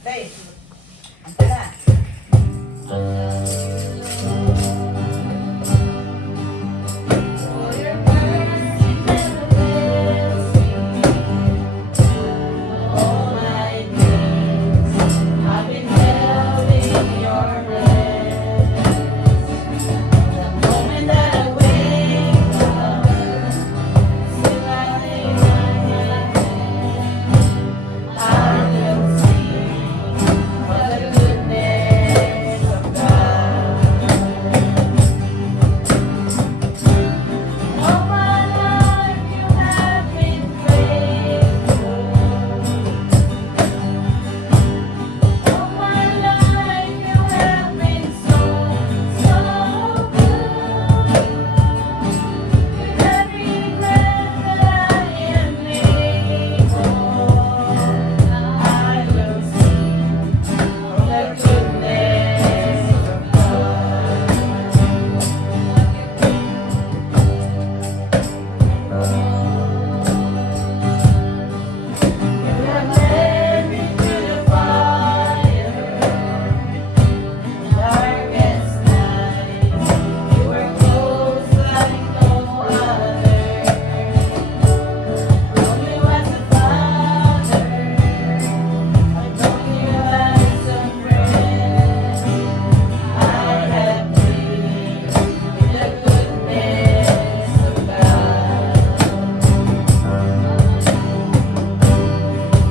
Tay, anta na. For your mercy never fails me. All my days I've been held in your hands. The moment that I wake up, still I lay my head. I will sing of the goodness of God. All my life you have been faithful. All my life you have been so, so good. With every breath that I am able, I will sing of the goodness of God. You have led me through the fire, darkest night. You were close like no other. Known you as a father, I've known you as a friend. I have lived in the goodness of God.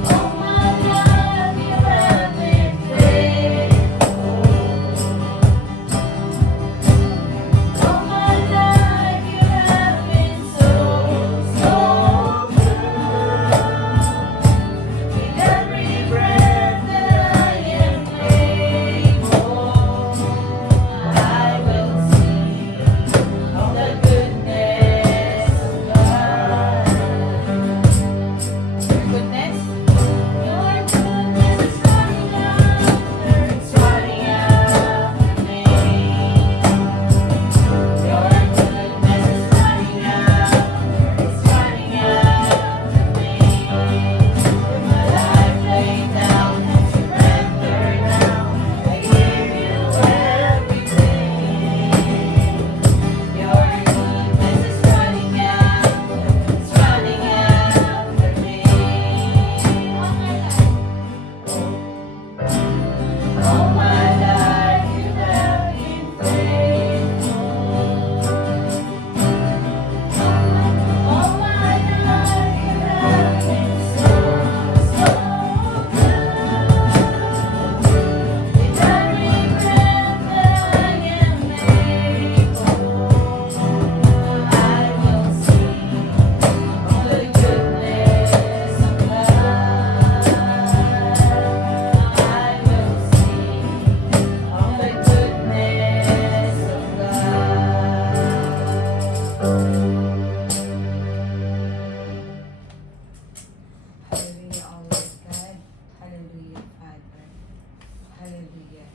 All my life you have been faithful. All my life you have been so, so good. With every breath that I am able, I will sing of the goodness of God. Your goodness is running after, it's running after me. Your goodness is running after, it's running after me. With my life laid down and surrendered now, I give you everything. Your goodness is running after, it's running after me. All my life you have been faithful. All my life you have been so, so good. With every breath that I am able, I will sing of the goodness of God. I will sing of the goodness of God. Hallelujah, always God. Hallelujah, Father. Hallelujah.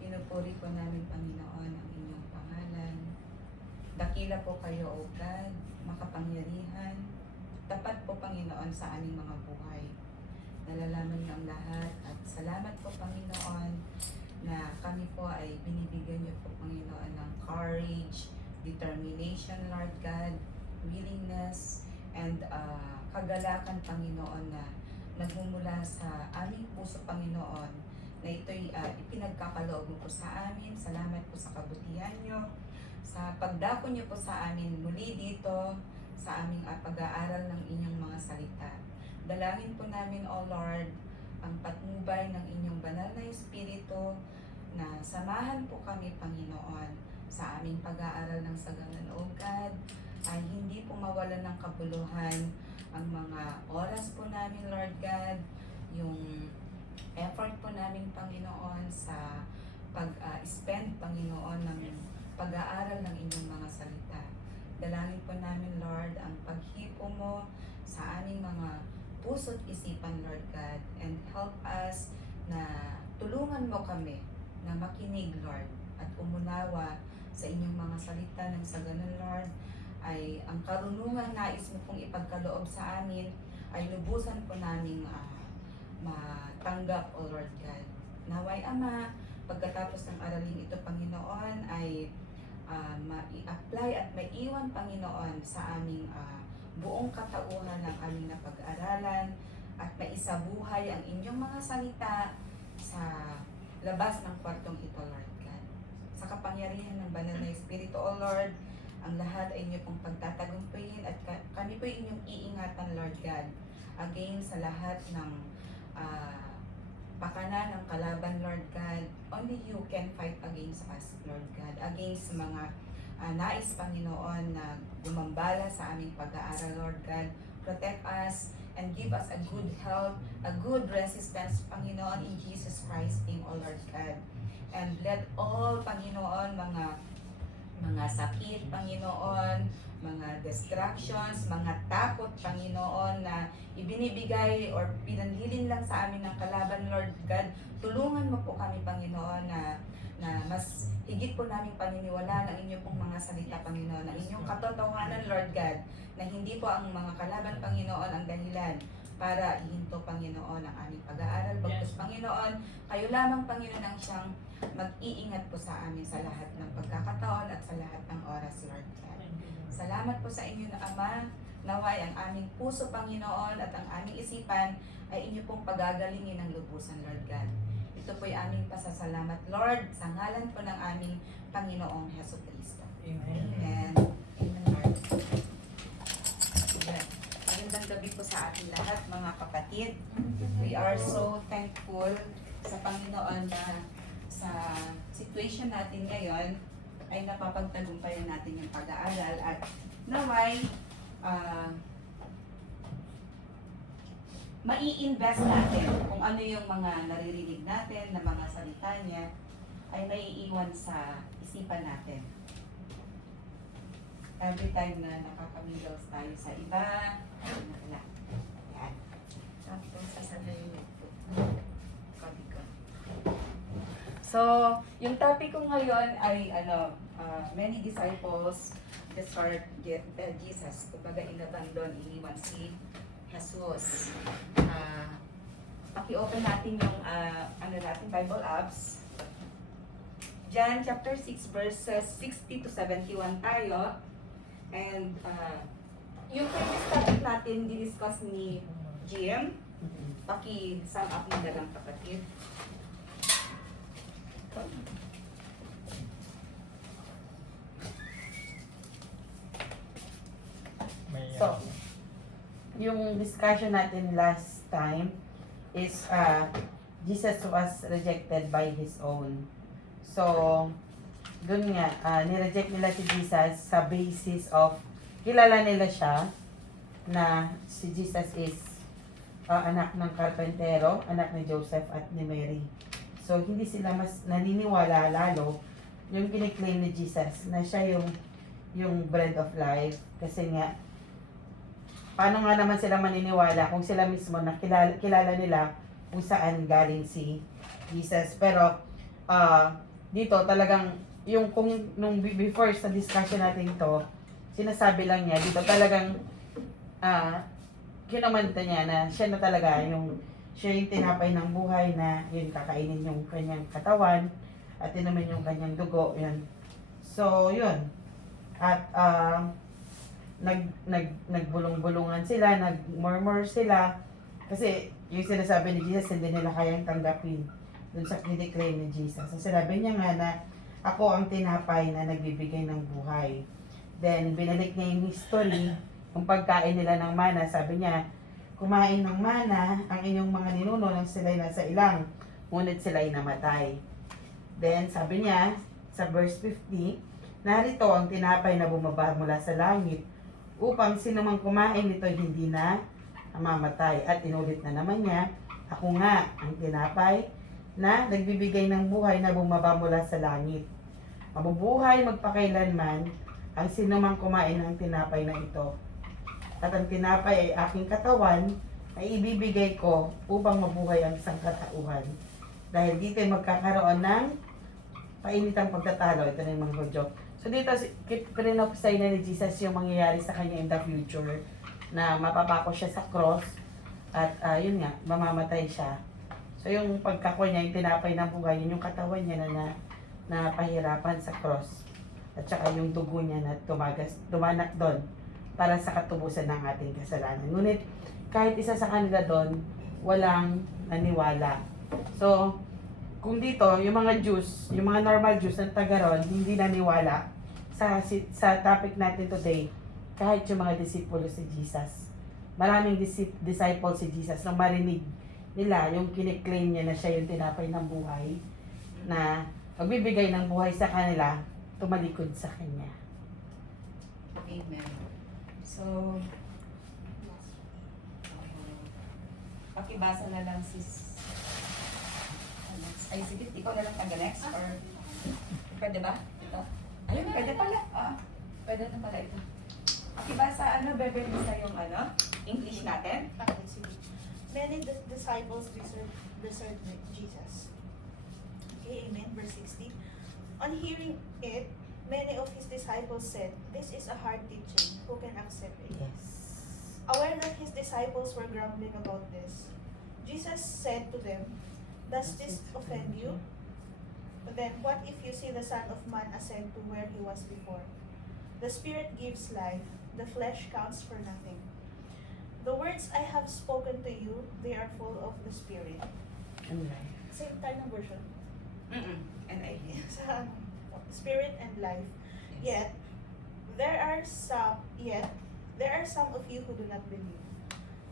Pinupuri po namin, Panginoon, ang inyong pangalan. Dakila po kayo, O God, makapangyarihan. Tapat po, Panginoon, sa aming mga buhay. Nalalaman niyo ang lahat at salamat po, Panginoon, na kami po ay binibigyan niyo po, Panginoon, ng courage, determination, Lord God, willingness, and kagalakan, Panginoon, na nagmumula sa aming puso, Panginoon, na ito'y ipinagkakaloob mo po sa amin. Salamat po sa kabutihan niyo, sa pagdako niyo po sa amin muli dito sa aming pag-aaral ng inyong mga salita. Dalangin po namin, O Lord, ang patnubay ng inyong banal na Espiritu na samahan po kami, Panginoon, sa aming pag-aaral ng saganan, O God, ay hindi po mawalan ng kabuluhan ang mga oras po namin, Lord God, yung effort po namin, Panginoon, sa pag-spend, Panginoon, ng pag-aaral ng inyong mga salita. Dalangin po namin, Lord, ang paghipo mo sa aming mga puso't isipan, Lord God, and help us na tulungan mo kami na makinig, Lord, at umunawa sa inyong mga salita ng sa ganun, Lord, ay ang karunungan nais mo pong ipagkaloob sa amin ay lubusan po naming matanggap, O Lord God. Naway Ama, pagkatapos ng aralin ito, Panginoon, ay mai-apply at maiwan, Panginoon, sa aming buong katauhan ng aming napag-aralan at maisabuhay ang inyong mga salita sa labas ng kwartong ito, Lord God. Sa kapangyarihan ng banal na Espiritu, O Lord, ang lahat ay inyo pong pagtatagumpayin at kami po inyong iingatan, Lord God, against sa lahat ng pakana ng kalaban, Lord God. Only you can fight against us, Lord God. Against mga nais, Panginoon, na gumambala sa aming pag-aaral, Lord God. Protect us and give us a good health, a good resistance, Panginoon, in Jesus Christ's name, O Lord God. And let all, Panginoon, mga sakit, Panginoon, mga distractions, mga takot, Panginoon, na ibinibigay or pinanlilin lang sa amin ng kalaban, Lord God, tulungan mo po kami, Panginoon, na mas higit po namin paniniwalaan ang inyong pong mga salita, Panginoon, ang inyong katotohanan, Lord God, na hindi po ang mga kalaban, Panginoon, ang dahilan para ihinto, Panginoon, ang aming pag-aaral. Bagkus, Panginoon, kayo lamang, Panginoon, ang siyang mag-iingat po sa amin sa lahat ng pagkakataon at sa lahat ng oras, Lord God. Salamat po sa inyo na Ama. Naway ang aming puso, Panginoon, at ang aming isipan ay inyo pong pagagalingin ng lubusan, Lord God. Ito po'y aming pasasalamat, Lord, sa ngalan po ng aming Panginoong Jesucristo. Amen. Amen. Amen, Lord. Amen. Magandang gabi po sa ating lahat, mga kapatid. We are so thankful sa Panginoon na sa situation natin ngayon ay napapagtagumpayan natin yung pag-aaral at naway mai-invest natin kung ano yung mga naririnig natin na mga salita niya ay maiiwan sa isipan natin. Every time na nakakamilos tayo sa iba, yan. Tapos, sasabihin ito. Copy ko. So, yung topic ko ngayon ay many disciples desert Jesus. Kumbaga, inabandon, iniwan si Jesus. Paki-open natin yung natin, Bible apps. John chapter 6 verses 60 to 71 tayo. And yung previous topic natin, di-discuss ni Jim. Paki-sum up mo na lang, kapatid. So, yung discussion natin last time is Jesus was rejected by His own. So, dun nga, nireject nila si Jesus sa basis of, kilala nila siya na si Jesus is anak ng karpentero, anak ni Joseph at ni Mary. So, hindi sila mas naniniwala lalo yung kiniklaim ni Jesus na siya yung bread of life. Kasi nga, paano nga naman sila maniniwala kung sila mismo na kilala nila kung saan galing si Jesus. Pero, dito talagang, nung before sa discussion natin to, sinasabi lang niya, dito talagang, kinamanta niya na siya na talaga siya yung tinapay ng buhay na yun, kakainin yung kanyang katawan at inumin yung kanyang dugo, yun. So, yun. At, nagbulong-bulungan sila, nagmurmur sila, kasi yung sinasabi ni Jesus, hindi nila kayang tanggapin dun sa kiniklaim ni Jesus. So, sinabi niya nga na, ako ang tinapay na nagbibigay ng buhay. Then, binalik niya yung history, kung pagkain nila ng mana, sabi niya, kumain ng mana ang inyong mga ninuno nang sila'y nasa ilang, ngunit sila'y namatay. Then, sabi niya, sa verse 50, narito ang tinapay na bumaba mula sa langit, upang sinumang kumain nito hindi na mamamatay. At inulit na naman niya, ako nga ang tinapay na nagbibigay ng buhay na bumaba mula sa langit. Mabubuhay magpakailanman ang sinumang kumain ng tinapay na ito. At ang tinapay ay aking katawan ay ibibigay ko upang mabuhay ang sangkatauhan. Dahil dito ay magkakaroon ng painitang pagtatalo. Ito na yung mga Hudyo. So dito, pinopsay na ni Jesus yung mangyayari sa kanya in the future na mapapako siya sa cross At yun nga, mamamatay siya. So yung pagkakwa niya, yung tinapay ng buhay, yun yung katawan niya na pahirapan sa cross. At saka yung dugo niya na dumanak doon para sa katubusan ng ating kasalanan. Ngunit kahit isa sa kanila doon, walang naniwala. So, kung dito, yung mga Jews, yung mga normal Jews ng taga ron, hindi naniwala sa topic natin today, kahit yung mga disipulo si Jesus. Maraming disciples si Jesus nang marinig nila yung kiniklaim niya na siya yung tinapay ng buhay, na magbibigay ng buhay sa kanila, tumalikod sa kanya. Amen. So, pakibasa na lang sis. Ay, sige, ikaw na lang taga-next or pwede ba? Ito? Ayun, pwede pala. Pwede na pala ito. Pakibasa, Bebe Lisa yung English natin. Okay, sige. Many disciples deserted Jesus. Okay, amen. Verse 60. On hearing it, many of his disciples said, "This is a hard teaching. Who can accept it?" Yes. Aware that his disciples were grumbling about this, Jesus said to them, "Does this offend you? Then what if you see the Son of Man ascend to where he was before? The Spirit gives life, the flesh counts for nothing. The words I have spoken to you, they are full of the Spirit." Alright. Same time ng version. And idea. Sa Spirit and life. Yet there are some of you who do not believe.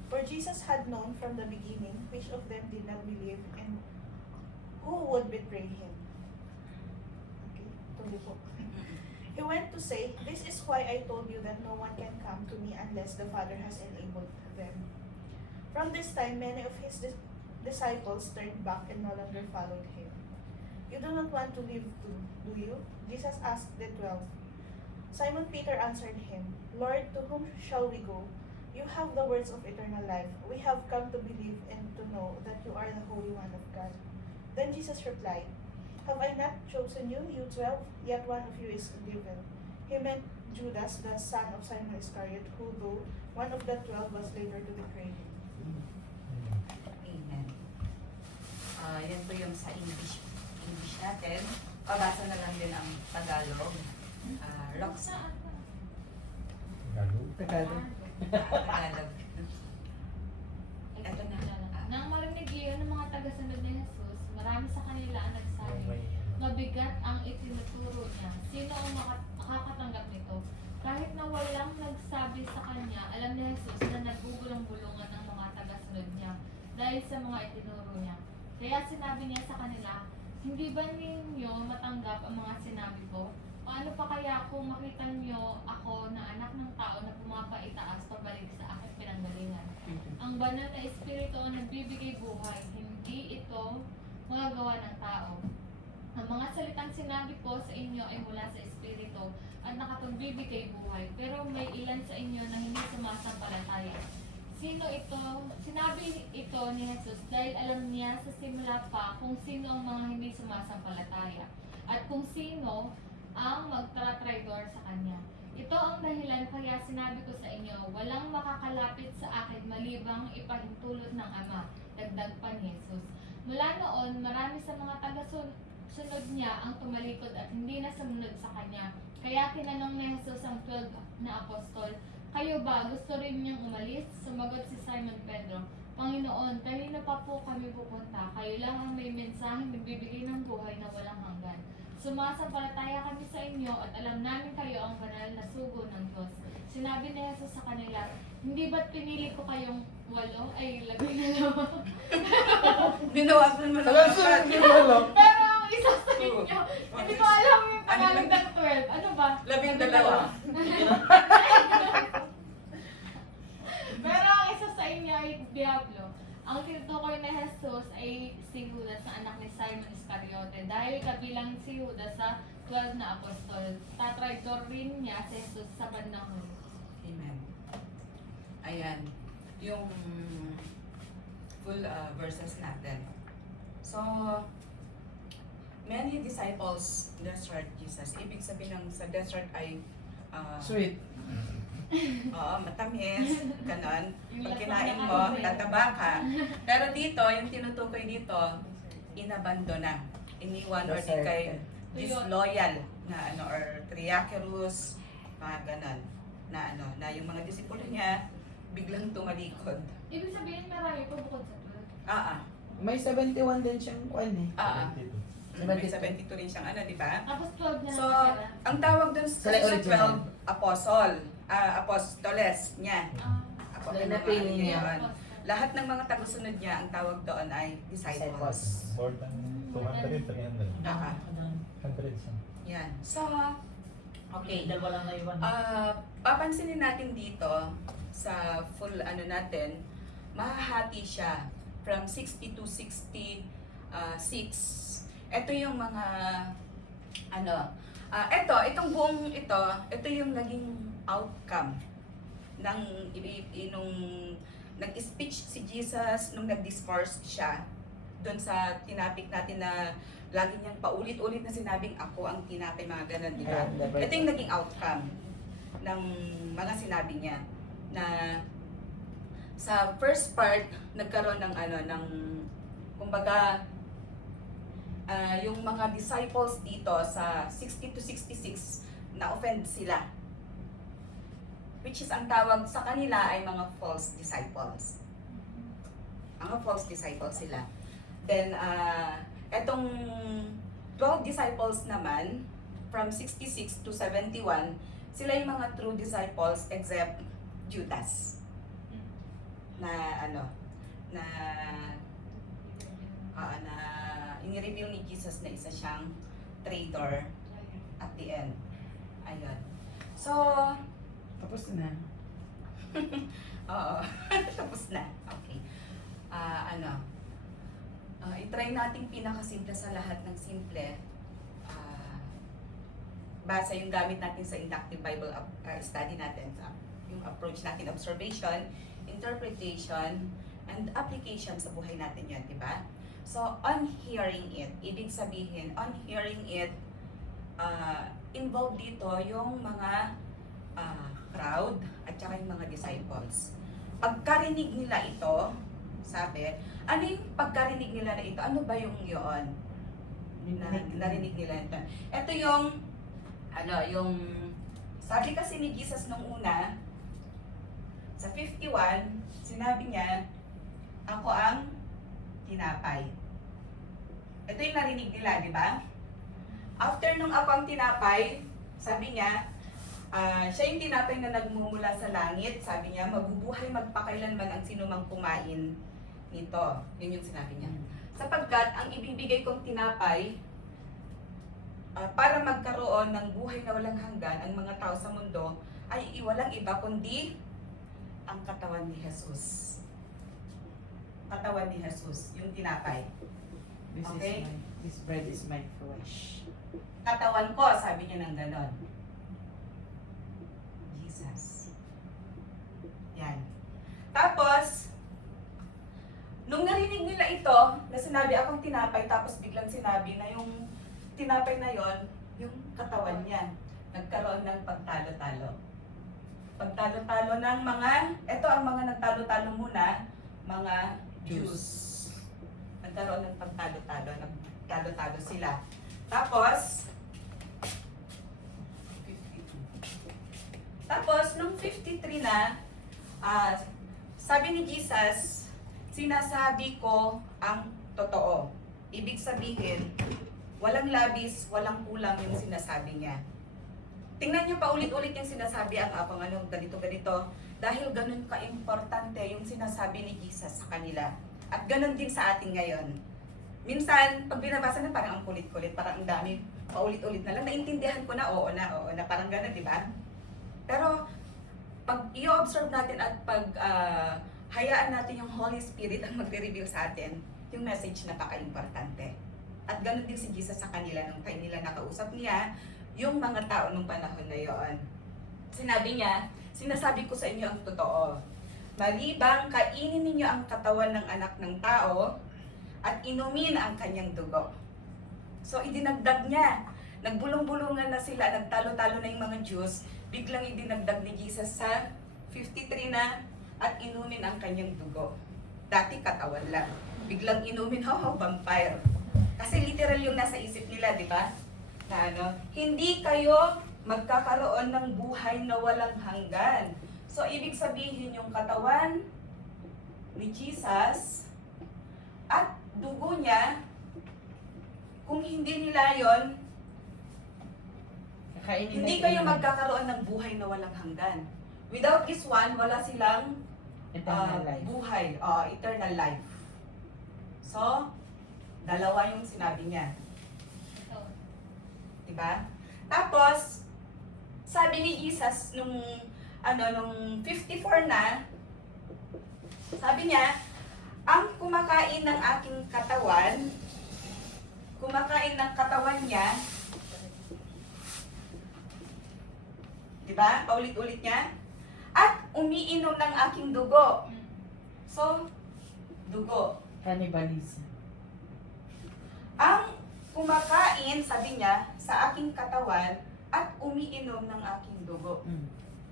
For Jesus had known from the beginning which of them did not believe and who would betray him. Okay, tuloy po. He went to say, "This is why I told you that no one can come to me unless the Father has enabled them." From this time, many of his disciples turned back and no longer followed him. "You do not want to live too, do you?" Jesus asked the 12. Simon Peter answered him, "Lord, to whom shall we go? You have the words of eternal life. We have come to believe and to know that you are the Holy One of God." Then Jesus replied, "Have I not chosen you, you 12? Yet one of you is devil." He meant Judas, the son of Simon Iscariot, who though one of the 12 was later to betray him. Amen. Yan po yung sa English natin. Pabasa na lang din ang Tagalog. Rox. Tagalog. Tagalog. Ito na. Nang marinig iyon ng mga tagasunod ni Jesus, marami sa kanila ang nagsabi, "Mabigat ang itinuturo niya. Sino ang makakatanggap nito?" Kahit na walang nagsabi sa kanya, alam ni Jesus na nagbubulong-bulungan ng mga tagasunod niya dahil sa mga itinuro niya. Kaya sinabi niya sa kanila, "Hindi ba ninyo matanggap ang mga sinabi ko? Paano pa kaya kung makita niyo ako na anak ng tao na pumapaitaas pabalik sa aking pinanggalingan? Ang banal na espiritu ang nagbibigay buhay, hindi ito mga gawa ng tao. Ang mga salitang sinabi ko sa inyo ay mula sa espiritu at nakapagbibigay buhay, pero may ilan sa inyo na hindi sumasampalataya." Sino ito? Sinabi ito ni Jesus dahil alam niya sa simula pa kung sino ang mga hindi sumasampalataya at kung sino ang magtratraidor sa kanya. Ito ang dahilan kaya sinabi ko sa inyo, walang makakalapit sa akin malibang ipahintulot ng Ama. Dagdag pa ni Jesus. Mula noon, marami sa mga tagasunod niya ang tumalikod at hindi na sumunod sa kanya. Kaya tinanong ni Jesus ang 12 na apostol, "Kayo ba gusto rin niyang umalis?" Sumagot si Simon Pedro, "Panginoon, kanino pa po kami pupunta? Kayo lang ang may mensaheng nagbibigay ng buhay na walang hanggan. Sumasampalataya kami sa inyo at alam namin kayo ang banal na sugo ng Diyos." Sinabi ni Jesus sa kanila, "Hindi ba't pinili ko kayong 8 ay 12? Binawasan mo na. Pero ang isa sa inyo, hindi ko alam yung Tagalog ng 12. Ano ba? 12. Pero ang isa sa inyo ay Diablo. Ang tinutukoy na Jesus ay si Judas na anak ni Simon Iscariote dahil kabilang si Judas sa 12 na apostol. Tatraidor rin niya si Jesus sa bandang huli. Amen. Ayan. Yung full verses natin. So, many disciples desert Jesus. Ibig sabihin ng sa desert ay Sweet. Oo, matamis, ganon. Yung Pag lasa kinain na mo, ano, tataba ka. Pero dito, yung tinutukoy dito, inabandona. Iniwan or di kay disloyal na ano, or triakerus, mga ganon. Na ano, na yung mga disipulo niya, biglang tumalikod. Ibig sabihin marami pa bukod sa 12. Ah, May 71 din siyang kwan eh. ah. 72. May 72 rin siyang ano, di ba? Tapos 12 na So, nakatira. ang tawag dun Sila sa original. 12, apostle, apostoles niya. Ah, Ako, Sila mga napili ano niya. yun. Lahat ng mga tagusunod niya, ang tawag doon ay disciples. More than 200, 300. Ah, 100 some. yan. So, okay. Dalawa lang na iwan. Papansinin natin dito sa full ano natin, mahahati siya from 60 to 66. Ito yung mga ano, itong buong ito yung naging outcome ng nung nag-speech si Jesus nung nag-discourse siya doon sa tinapik natin na lagi niyang paulit-ulit na sinabing ako ang tinapay, mga ganun, di ba? Ito yung naging outcome ng mga sinabi niya na sa first part nagkaroon ng ano ng kumbaga yung mga disciples dito sa 60 to 66 na offend sila, which is ang tawag sa kanila ay mga false disciples. Mga false disciples sila. Then etong 12 disciples naman from 66 to 71, sila yung mga true disciples except Judas. Na ano, na ini-reveal ni Jesus na isa siyang traitor at the end. Ayun. So, Tapos na. oo. Tapos na. Okay. I-try nating pinakasimple sa lahat ng simple. Basa yung gamit natin sa inductive Bible study natin. Yung approach natin, observation, interpretation, and application sa buhay natin yan, di ba? So, on hearing it, ibig sabihin, on hearing it, involved dito yung mga crowd at saka yung mga disciples. Pagkarinig nila ito, sabi, ano yung pagkarinig nila na ito? Ano ba yung yun? Narinig nila ito. Ito yung, yung, sabi kasi ni Jesus nung una, sa 51, sinabi niya, ako ang tinapay. Ito yung narinig nila, di ba? After nung ako ang tinapay, sabi niya, siya yung tinapay na nagmumula sa langit. Sabi niya, mabubuhay magpakailanman ang sinumang kumain nito. Yun yung sinabi niya. Sapagkat ang ibibigay kong tinapay, para magkaroon ng buhay na walang hanggan, ang mga tao sa mundo ay iwalang iba kundi ang katawan ni Jesus. Katawan ni Jesus, yung tinapay. Okay? This bread is my flesh. Katawan ko, sabi niya ng ganon. Jesus. Yan. Tapos, nung narinig nila ito, na sinabi akong tinapay, tapos biglang sinabi na yung tinapay na yon, yung katawan niya, nagkaroon ng pagtalo-talo. Pagtalo-talo ng mga, ito ang mga nagtalo-talo muna, mga Jews. Nagkaroon ng pagtalo-talo, nagtalo-talo sila. Tapos, nung 53 na, sabi ni Jesus, sinasabi ko ang totoo. Ibig sabihin, walang labis, walang kulang yung sinasabi niya. Tingnan niyo paulit-ulit yung sinasabi ang apang ganito-ganito. Dahil ganun ka-importante yung sinasabi ni Jesus sa kanila. At ganun din sa atin ngayon. Minsan, pag binabasa na parang ang kulit-kulit, parang ang dami, paulit-ulit na lang. Naintindihan ko na, oo na, parang ganun, di ba? Pero, pag i-observe natin at pag hayaan natin yung Holy Spirit ang magre-reveal sa atin, yung message napaka-importante. At ganun din si Jesus sa kanila nung time nila nakausap niya, yung mga tao nung panahon na yon. Sinabi niya, sinasabi ko sa inyo ang totoo. Malibang kainin ninyo ang katawan ng anak ng tao at inumin ang kanyang dugo. So idinagdag niya Nagbulong-bulungan na sila, nagtalo-talo na yung mga Diyos, biglang idinagdag ni Jesus sa 53 na at inumin ang kanyang dugo. Dati katawan lang. Biglang inumin, vampire. Kasi literal yung nasa isip nila, di ba? Na ano, hindi kayo magkakaroon ng buhay na walang hanggan. So, ibig sabihin yung katawan ni Jesus at dugo niya, kung hindi nila yon, Kakainin hindi na kayo ilan. magkakaroon ng buhay na walang hanggan. Without this one, wala silang Eternal life. buhay, eternal life. So, dalawa yung sinabi niya. Ito. Diba? Tapos, sabi ni Jesus nung 54 na, sabi niya, ang kumakain ng aking katawan, kumakain ng katawan niya, diba? Paulit-ulit niya, at umiinom ng aking dugo. So, dugo. Cannibalism. Ang kumakain, sabi niya, sa aking katawan at umiinom ng aking dugo. Mm.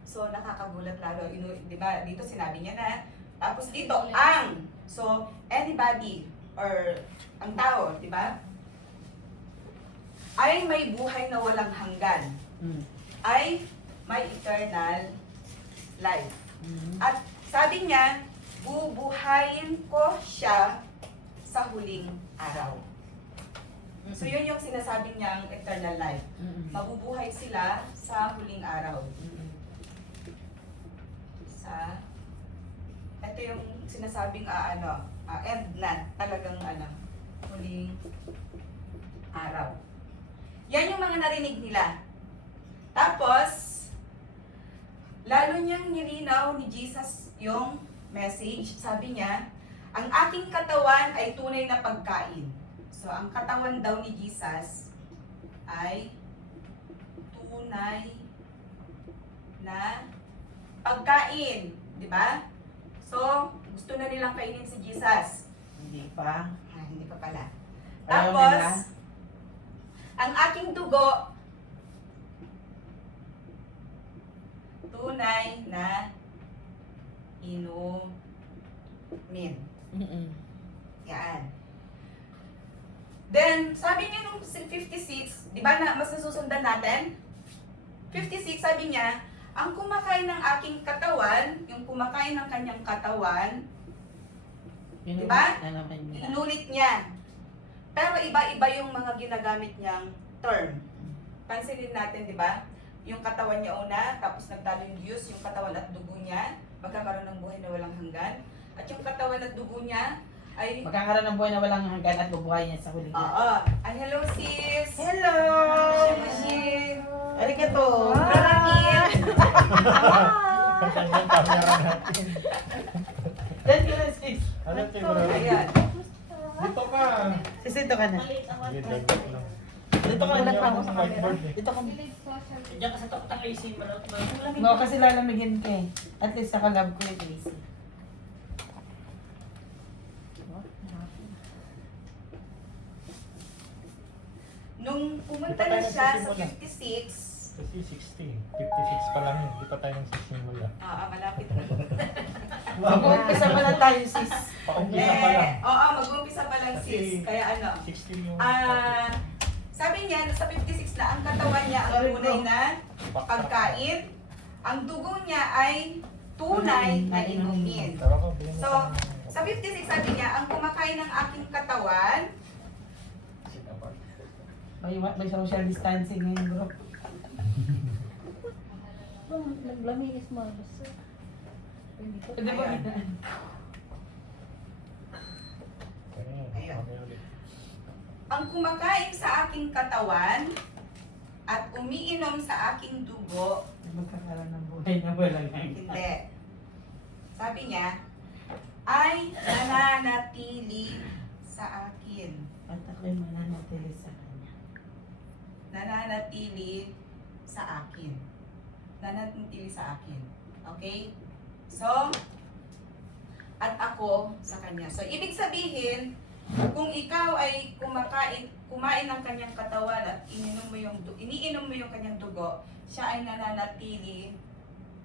So, nakakagulat lalo. Di ba? Dito sinabi niya na. Tapos dito, ang. So, anybody or ang tao, di ba? Ay may buhay na walang hanggan. Mm. Ay may eternal life. Mm. At sabi niya, bubuhayin ko siya sa huling araw. So, yun yung sinasabi niyang eternal life. Mm. Mabubuhay sila sa huling araw. Mm. Ito yung sinasabing end na, talagang huling araw. Yan yung mga narinig nila. Tapos, lalo niyang nilinaw ni Jesus yung message. Sabi niya, ang aking katawan ay tunay na pagkain. So, ang katawan daw ni Jesus ay tunay na pagkain. Di ba? So, gusto na nilang kainin si Jesus. Hindi pa. Hindi pa pala. Ayaw Tapos, nila? ang aking dugo, tunay na inumin. Mm. Yan. Then, sabi niya nung 56, di ba na mas nasusundan natin? 56, sabi niya, ang kumakain ng aking katawan, yung kumakain ng kanyang katawan, Inulit Diba? na naman nila. inulit niya. Pero iba-iba yung mga ginagamit niyang term. Pansinin natin, di ba? Yung katawan niya una, tapos nagtalo yung Diyos, yung katawan at dugo niya, magkakaroon ng buhay na walang hanggan. At yung katawan at dugo niya ay... Magkakaroon ng buhay na walang hanggan at bubuhay niya sa huling araw. Oo. Ay, hello sis! Hello! Michelle! Arigato! Bakit? Kantan yung camera natin. Yan ka na, sis. Ano, siguro? Ayan. Dito ka. Sis, dito ka na. Dito lang. Dito ka na pa ako sa camera. Whiteboard eh. Dito ka. Village social. Diyan ka sa top ng AC, malot mo. No, kasi lalamigin ka eh. At least sa kalab ko yung AC. Nung pumunta na siya sa 56, Kasi 60. 56 pa lang yun. Di pa tayo nagsisimula. malapit na. Mag-uumpisa pa lang tayo, sis. Paumpisa pa lang. Mag-uumpisa pa lang sis. Kasi- Kaya ano, 60 yung sabi niya, sa 56 na, ang katawan niya ang Sorry, tunay bro. na pagkain. Ang dugo niya ay tunay na inumin. Tawa ko, bilhin mo So, sa- sa 56 sabi niya, ang kumakain ng aking katawan, Sit apart. May social distancing ngayon, bro. Naglaminis mo. Basta. Hindi ko. Pwede ba? Ayan. Ayan. Ayan. Okay ulit. ang kumakain sa aking katawan at umiinom sa aking dugo, Magkakaroon ng buhay na walang hanggan. hindi. Sabi niya, ay nananatili sa akin. At ako'y mananatili sa kanya. Nananatili sa akin. Nananatili sa akin. Okay? So, at ako sa kanya. So, ibig sabihin, Kung ikaw ay kumain ng kanyang katawan at iniinom mo yung kanyang dugo, siya ay nananatili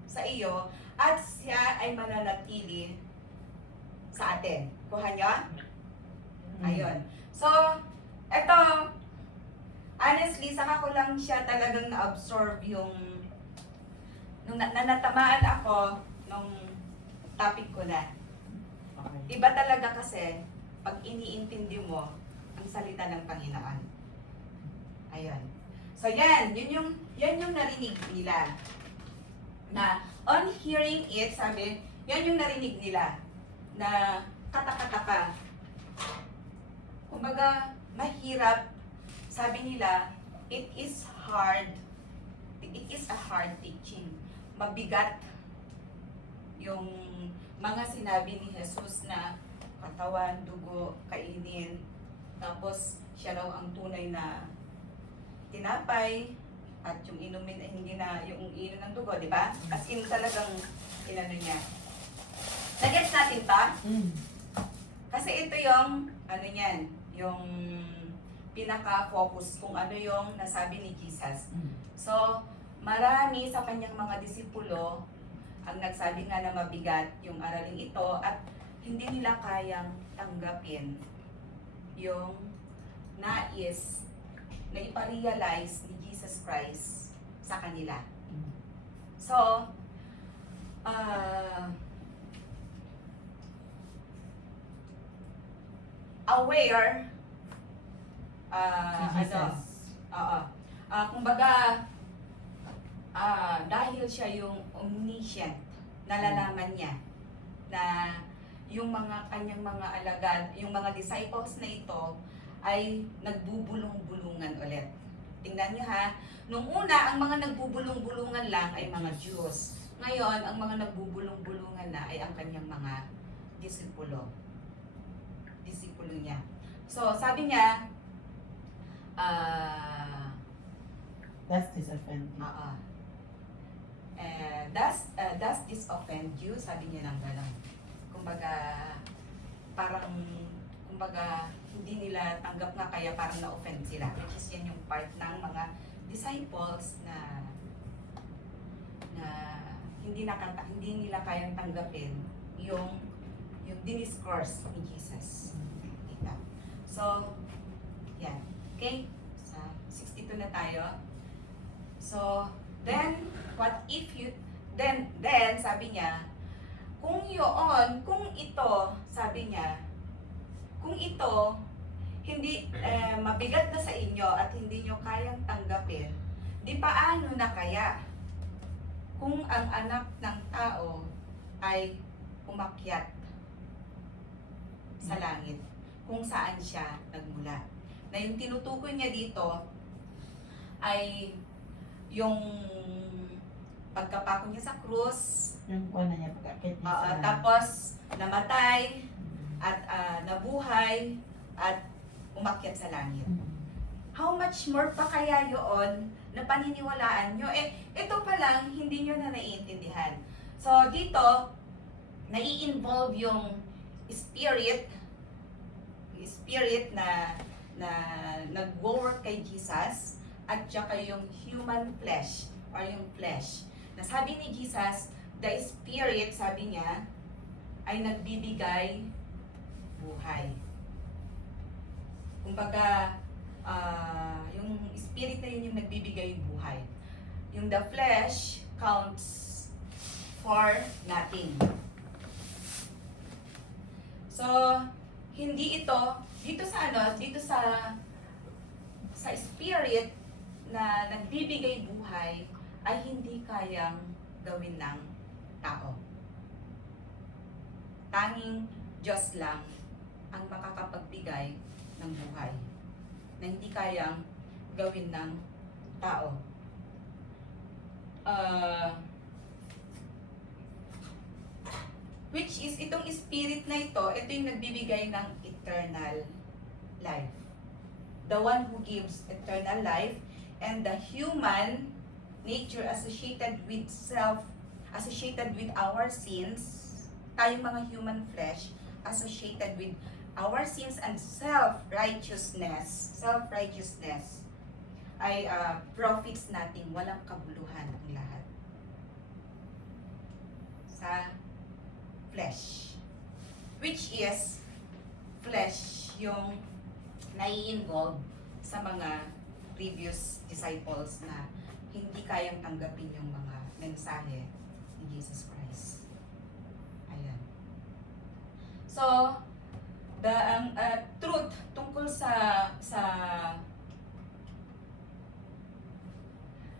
sa iyo at siya ay mananatili sa atin. Kuha niyo? Ayun. So, eto, honestly, saka ko lang siya talagang na-absorb yung nung natamaan ako nung topic ko na. Okay. Iba talaga kasi pag iniintindi mo ang salita ng Panginoon. Ayun. So yan yung narinig nila. Na on hearing it, sabi, yan yung narinig nila na katakataka. Kumbaga, mahirap, sabi nila, it is a hard teaching. Mabigat yung mga sinabi ni Jesus na katawan, dugo, kainin. Tapos, siya raw ang tunay na tinapay at yung inumin ay hindi na yung inom ng dugo, di ba? As in talagang inano niya. Nagets natin ta? Kasi ito yung, ano yan, yung pinaka-focus kung ano yung nasabi ni Jesus. So, marami sa kanyang mga disipulo ang nagsabi nga na mabigat yung araling ito at hindi nila kayang tanggapin yung nais na iparealize ni Jesus Christ sa kanila. So, aware, kumbaga, dahil siya yung omniscient, nalalaman niya na yung mga kanyang mga alagad, yung mga disciples na ito ay nagbubulong-bulungan ulit. Tingnan niyo ha, nung una, ang mga nagbubulong-bulungan lang ay mga Diyos. Ngayon, ang mga nagbubulong-bulungan na ay ang kanyang mga disipulo. Disipulo niya. So, sabi niya, Does this offend you? Does this offend you? Sabi niya ng gano'n. Kumbaga, hindi nila tanggap nga kaya parang na-offend sila. Which is yan yung part ng mga disciples na hindi nila kayang tanggapin yung diniscourse ni Jesus. Dito. So, yan. Okay? Sa 62 na tayo. So, then, what if you, then, sabi niya, kung ito, sabi niya, kung ito, hindi, mabigat na sa inyo at hindi nyo kayang tanggapin, di paano na kaya kung ang anak ng tao ay umakyat sa langit, kung saan siya nagmula. Na yung tinutukoy niya dito ay yung pagkapako niya sa krus, Yung ano niya, pagkakit niya sa tapos namatay at nabuhay at umakyat sa langit. How much more pa kaya yun na paniniwalaan nyo? Ito pa lang, hindi nyo na naiintindihan. So, dito, nai-involve yung spirit na nag-work kay Jesus at saka yung human flesh or yung flesh. Na sabi ni Jesus, the spirit, sabi niya, ay nagbibigay buhay. Kumbaga, yung spirit na yun yung nagbibigay buhay. Yung the flesh counts for nothing. So, hindi ito, dito sa spirit na nagbibigay buhay ay hindi kayang gawin ng tao. Tanging Diyos lang ang makakapagbigay ng buhay na hindi kayang gawin ng tao. Which is, itong spirit na ito yung nagbibigay ng eternal life. The one who gives eternal life, and the human nature associated with associated with our sins, tayong mga human flesh, associated with our sins and self-righteousness ay profits nating walang kabuluhan ang lahat sa flesh. Which is, flesh yung nai-involve sa mga previous disciples na hindi kayang tanggapin yung mga mensahe ni Jesus Christ. Ayan. So, the truth tungkol sa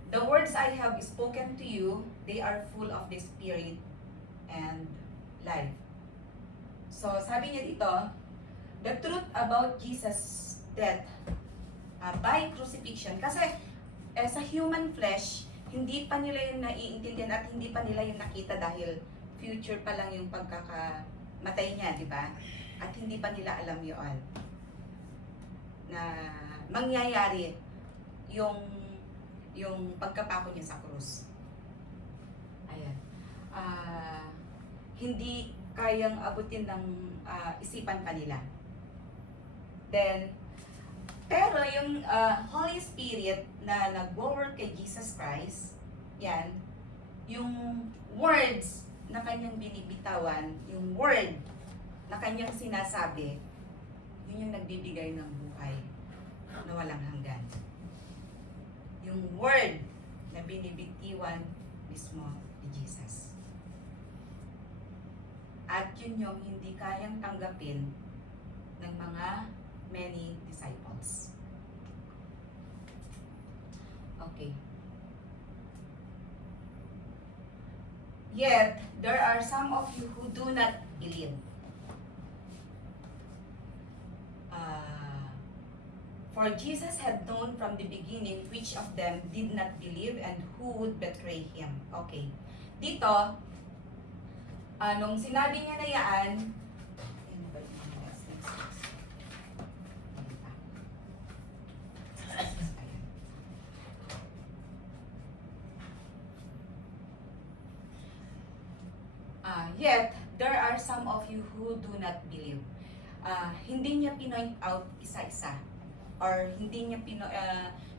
the words I have spoken to you, they are full of the Spirit and life. So, sabi niya dito, the truth about Jesus' death by crucifixion. Kasi sa human flesh, hindi pa nila yung naiintindihan at hindi pa nila yung nakita dahil future pa lang yung pagkakamatay niya, di ba? At hindi pa nila alam yun na mangyayari yung pagkapako niya sa krus. Ayan. Hindi kayang abutin ng isipan pa nila. Then, pero yung Holy Spirit na nag-work kay Jesus Christ, yan, yung words na kanyang binibitawan, yung word na kanyang sinasabi, yun yung nagbibigay ng buhay na walang hanggan. Yung word na binibitiwan mismo ni Jesus. At yun yung hindi kayang tanggapin ng mga many disciples. Okay. Yet, there are some of you who do not believe. For Jesus had known from the beginning which of them did not believe and who would betray him. Okay. Dito, nung sinabi niya na yan, yet, there are some of you who do not believe. Hindi niya pinoint out isa-isa or hindi niya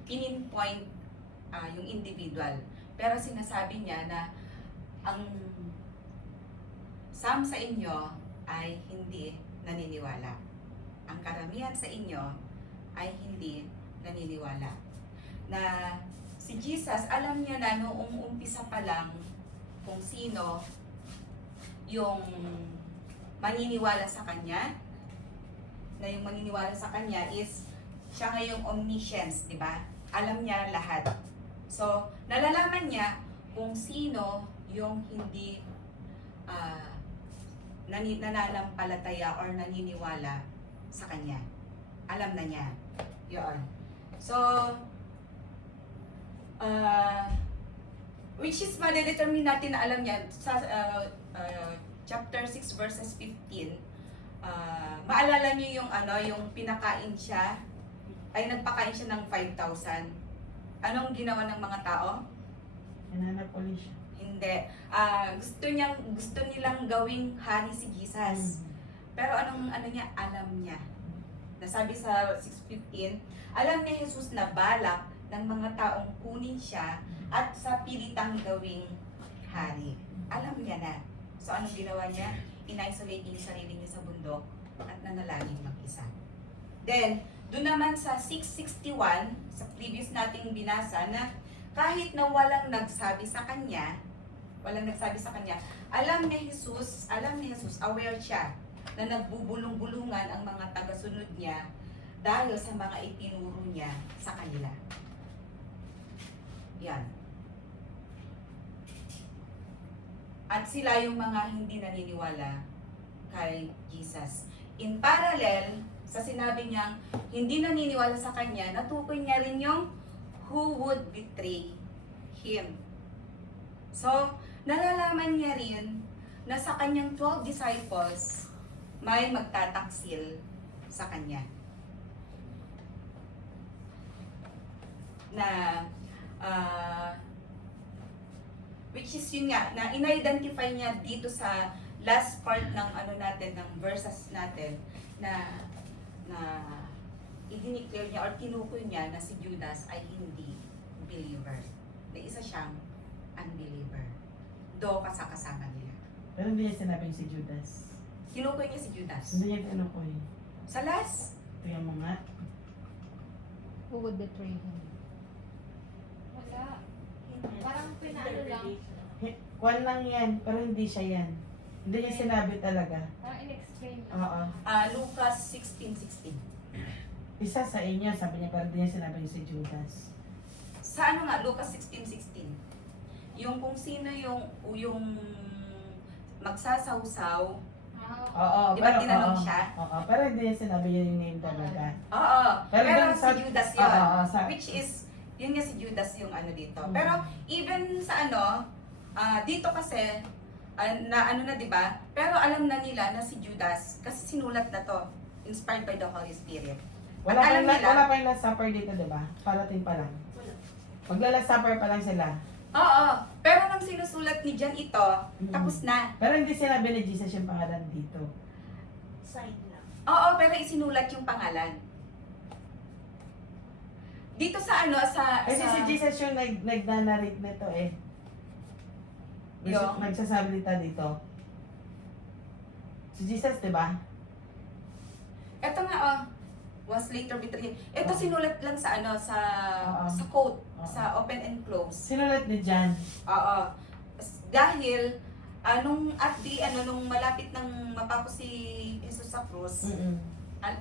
pininpoint yung individual. Pero sinasabi niya na ang some sa inyo ay hindi naniniwala. Ang karamihan sa inyo ay hindi naniniwala. Na si Jesus, alam niya na noong umpisa pa lang kung sino yung maniniwala sa kanya, na yung maniniwala sa kanya is siya ngayong omniscience, di ba? Alam niya lahat. So, nalalaman niya kung sino yung hindi nananampalataya or naniniwala sa kanya. Alam na niya. Yun. So, which is madedetermine natin na alam niya sa chapter 6 verses 15. Maalala niyo yung yung pinakain siya, ay nagpakain siya ng 5,000. Anong ginawa ng mga tao? Nananapoli siya. Hindi. Gusto nilang gawing hari si Jesus. Pero anong niya? Alam niya. Nasabi sa 6:15, alam niya Jesus na balak ng mga taong kunin siya at sa pilitang gawing hari. Alam niya na. So anong ginawa niya? In-isolate niya yung sarili niya sa bundok at nanalangin mag-isa. Then, doon naman sa 6:61, sa previous nating binasa na kahit na walang nagsabi sa kanya, alam ni Jesus, aware siya na nagbubulong-bulungan ang mga tagasunod niya dahil sa mga itinuro niya sa kanila. Yan. At sila yung mga hindi naniniwala kay Jesus. In parallel, sa sinabi niyang hindi naniniwala sa kanya, natukoy niya rin yung who would betray him. So, nalalaman niya rin na sa kanyang 12 disciples, may magtataksil sa kanya. Na, which is yun nga, na in-identify niya dito sa last part ng natin, ng verses natin, na i-declare niya or tinukoy niya na si Judas ay hindi believer. Na isa siyang unbeliever. Do kasama nila. Pero hindi niya sinabing si Judas. Tinukoy niya si Judas. Hindi niya tinukoy. Sa last, Tingnan mo nga. Who would betray him? Wala. Parang pinaano lang. Kwan lang yan, pero hindi siya yan. Hindi niya sinabi talaga. Parang in-explain lang. Oo. Lucas 16:16. Isa sa inyo, sabi niya, pero hindi niya sinabing si Judas. Sa ano nga, Lucas 16:16. Yung kung sino yung magsasawsaw. Oo, Di ba pero tinanong oo. siya? Oo, pero hindi niya sinabi yun yung name talaga. Oo. Pero Pero dun si sa- Judas yun. Oo, sa- Which is, yun nga si Judas yung ano dito. Mm. Pero even sa ano, dito kasi, na ano na, di ba? Pero alam na nila na si Judas, kasi sinulat na to, inspired by the Holy Spirit. Wala At pa alam yung, nila- wala pa yung last supper dito, di ba? Parating pa lang. Magla-last supper pa lang sila. Oo. Pero nang sinusulat ni John ito, Mm. tapos na. Pero hindi sinabi ni Jesus yung pangalan dito. Side lang. Oo, pero isinulat yung pangalan. Dito sa ano, Kasi sa si Jesus yung nag-narrate nito eh. Yung? Nagsasalita dito. Si Jesus, di ba? Ito nga was later betrayed. Ito Oo. sinulat lang sa ano, Oo. sa quote, Oo. sa open and close. Sinulat ni John. Oo. Dahil nung malapit nang mapako si Jesus sa krus,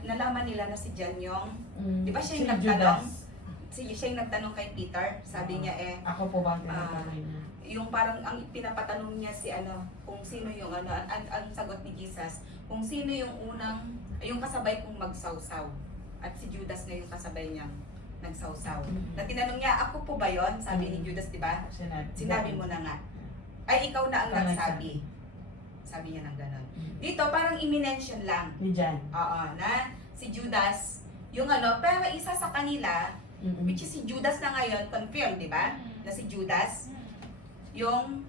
nalaman nila na si John yung, di ba siya yung Si nagtanong? Judas. Siya yung nagtanong kay Peter. Sabi niya Ako po ba ang tinatanong niya? yung parang ang pinapatanong niya si kung sino yung ang sagot ni Jesus, kung sino yung yung kasabay kong magsawsaw. At si Judas na yung kasabay niyang nagsawsaw. Na tinanong niya, ako po ba yon? Sabi ni Judas, di ba? Sinabi mo na nga. Ay, ikaw na ang Ikaw nagsabi. Sabi niya ng ganon. Dito, parang i-mention lang. Ni John. Oo, na si Judas, yung pero isa sa kanila, which is si Judas na ngayon, confirmed, di ba? Na si Judas, yung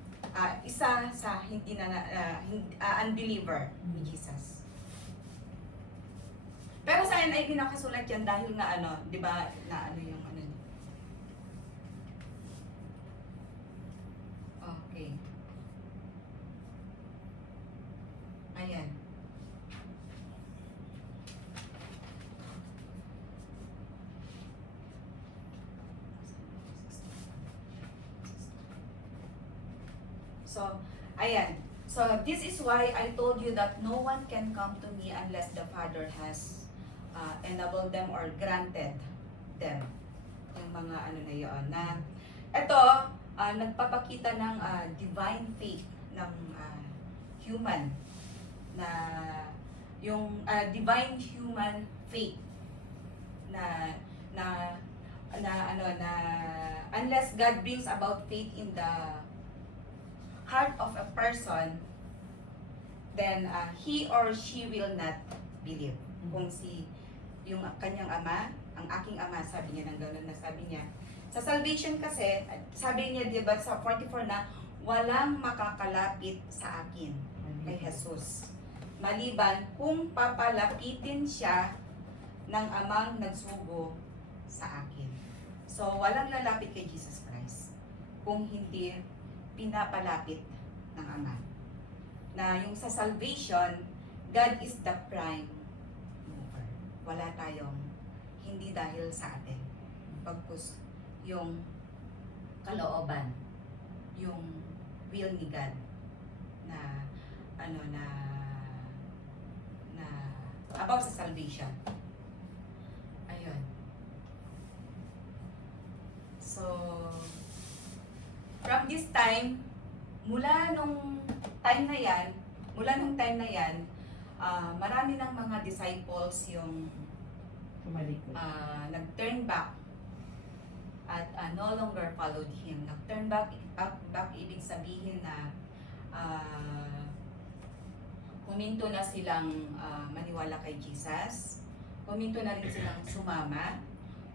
isa sa hindi unbeliever ni Jesus. Pero sa akin ay pinakasulat yan dahil nga di ba, na yung Okay. Ayan. So, ayan. So, this is why I told you that no one can come to me unless the Father has enabled them or granted them. Yung mga na yun. Na, ito, nagpapakita ng divine faith ng human. Na, yung divine human faith. Na unless God brings about faith in the heart of a person, then he or she will not believe. Kung yung kanyang ama, ang aking ama, sabi niya ng gano'n, na sabi niya, sa salvation kasi, sabi niya, diba, sa 44 na, walang makakalapit sa akin, kay Jesus. Maliban kung papalapitin siya ng amang nagsugo sa akin. So, walang lalapit kay Jesus Christ kung hindi pinapalapit ng Ama. Na yung sa salvation, God is the prime mover. Wala tayong hindi dahil sa atin. Pagkus yung kalooban, yung will ni God na about sa salvation. Ayun. So, from this time, mula nung time na yan, marami ng mga disciples yung nag-turn back at no longer followed him. Nag-turn back ibig sabihin na huminto na silang maniwala kay Jesus, huminto na rin silang sumama,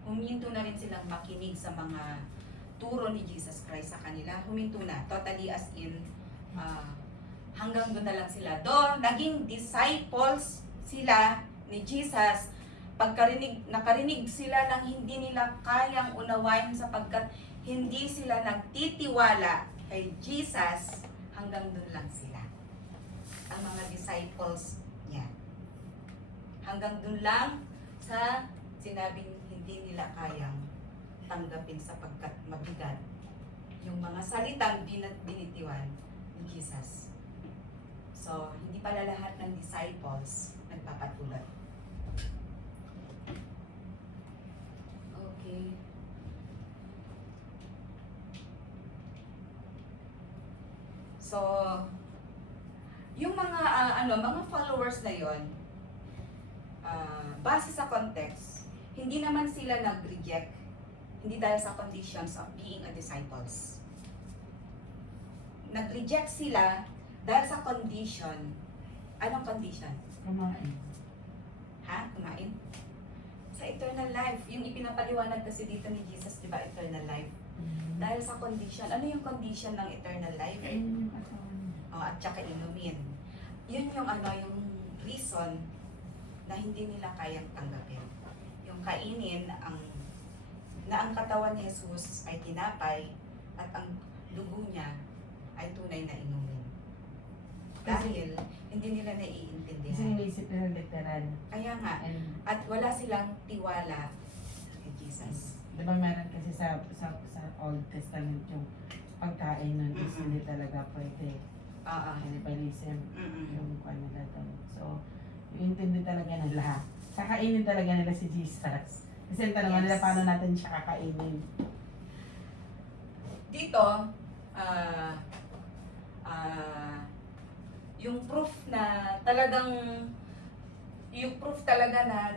huminto na rin silang makinig sa mga turo ni Jesus Christ sa kanila, huminto na, totally as in, hanggang doon na lang sila. Naging disciples sila ni Jesus, nakarinig sila ng hindi nila kayang unawain sapagkat hindi sila nagtitiwala kay Jesus, hanggang doon lang sila. Ang mga disciples niya. Hanggang doon lang sa sinabing hindi nila kayang tanggapin sapagkat mabigat yung mga salitang binitiwan ni Jesus. So, hindi pala lahat ng disciples nagpapatulad. Okay. So, yung mga mga followers na yon, base sa context, hindi naman sila nag-reject, hindi dahil sa conditions of being a disciples. Nag-reject sila dahil sa condition. Anong condition? Kumain. Ha? Kumain? Sa eternal life. Yung ipinapaliwanag kasi dito ni Jesus, di ba, eternal life? Dahil sa condition. Ano yung condition ng eternal life? At saka inumin. Yun yung yung reason na hindi nila kayang tanggapin. Yung kainin na ang katawan ni Jesus ay tinapay at ang dugo niya ay tunay na inumin. Dahil hindi nila Kasi naiintindihan. inisip nila literal. Kaya nga, And, at wala silang tiwala kay Jesus. di ba meron kasi sa Old Testament yung pagkain nun is Mm-mm. hindi talaga pwede. Cannibalism. Yung kung ano na daw. So, yung intindi talaga nila. Kakainin talaga nila si Jesus. Kasi yung tanong nila Yes. paano natin siya kakainin. Dito, yung proof talaga na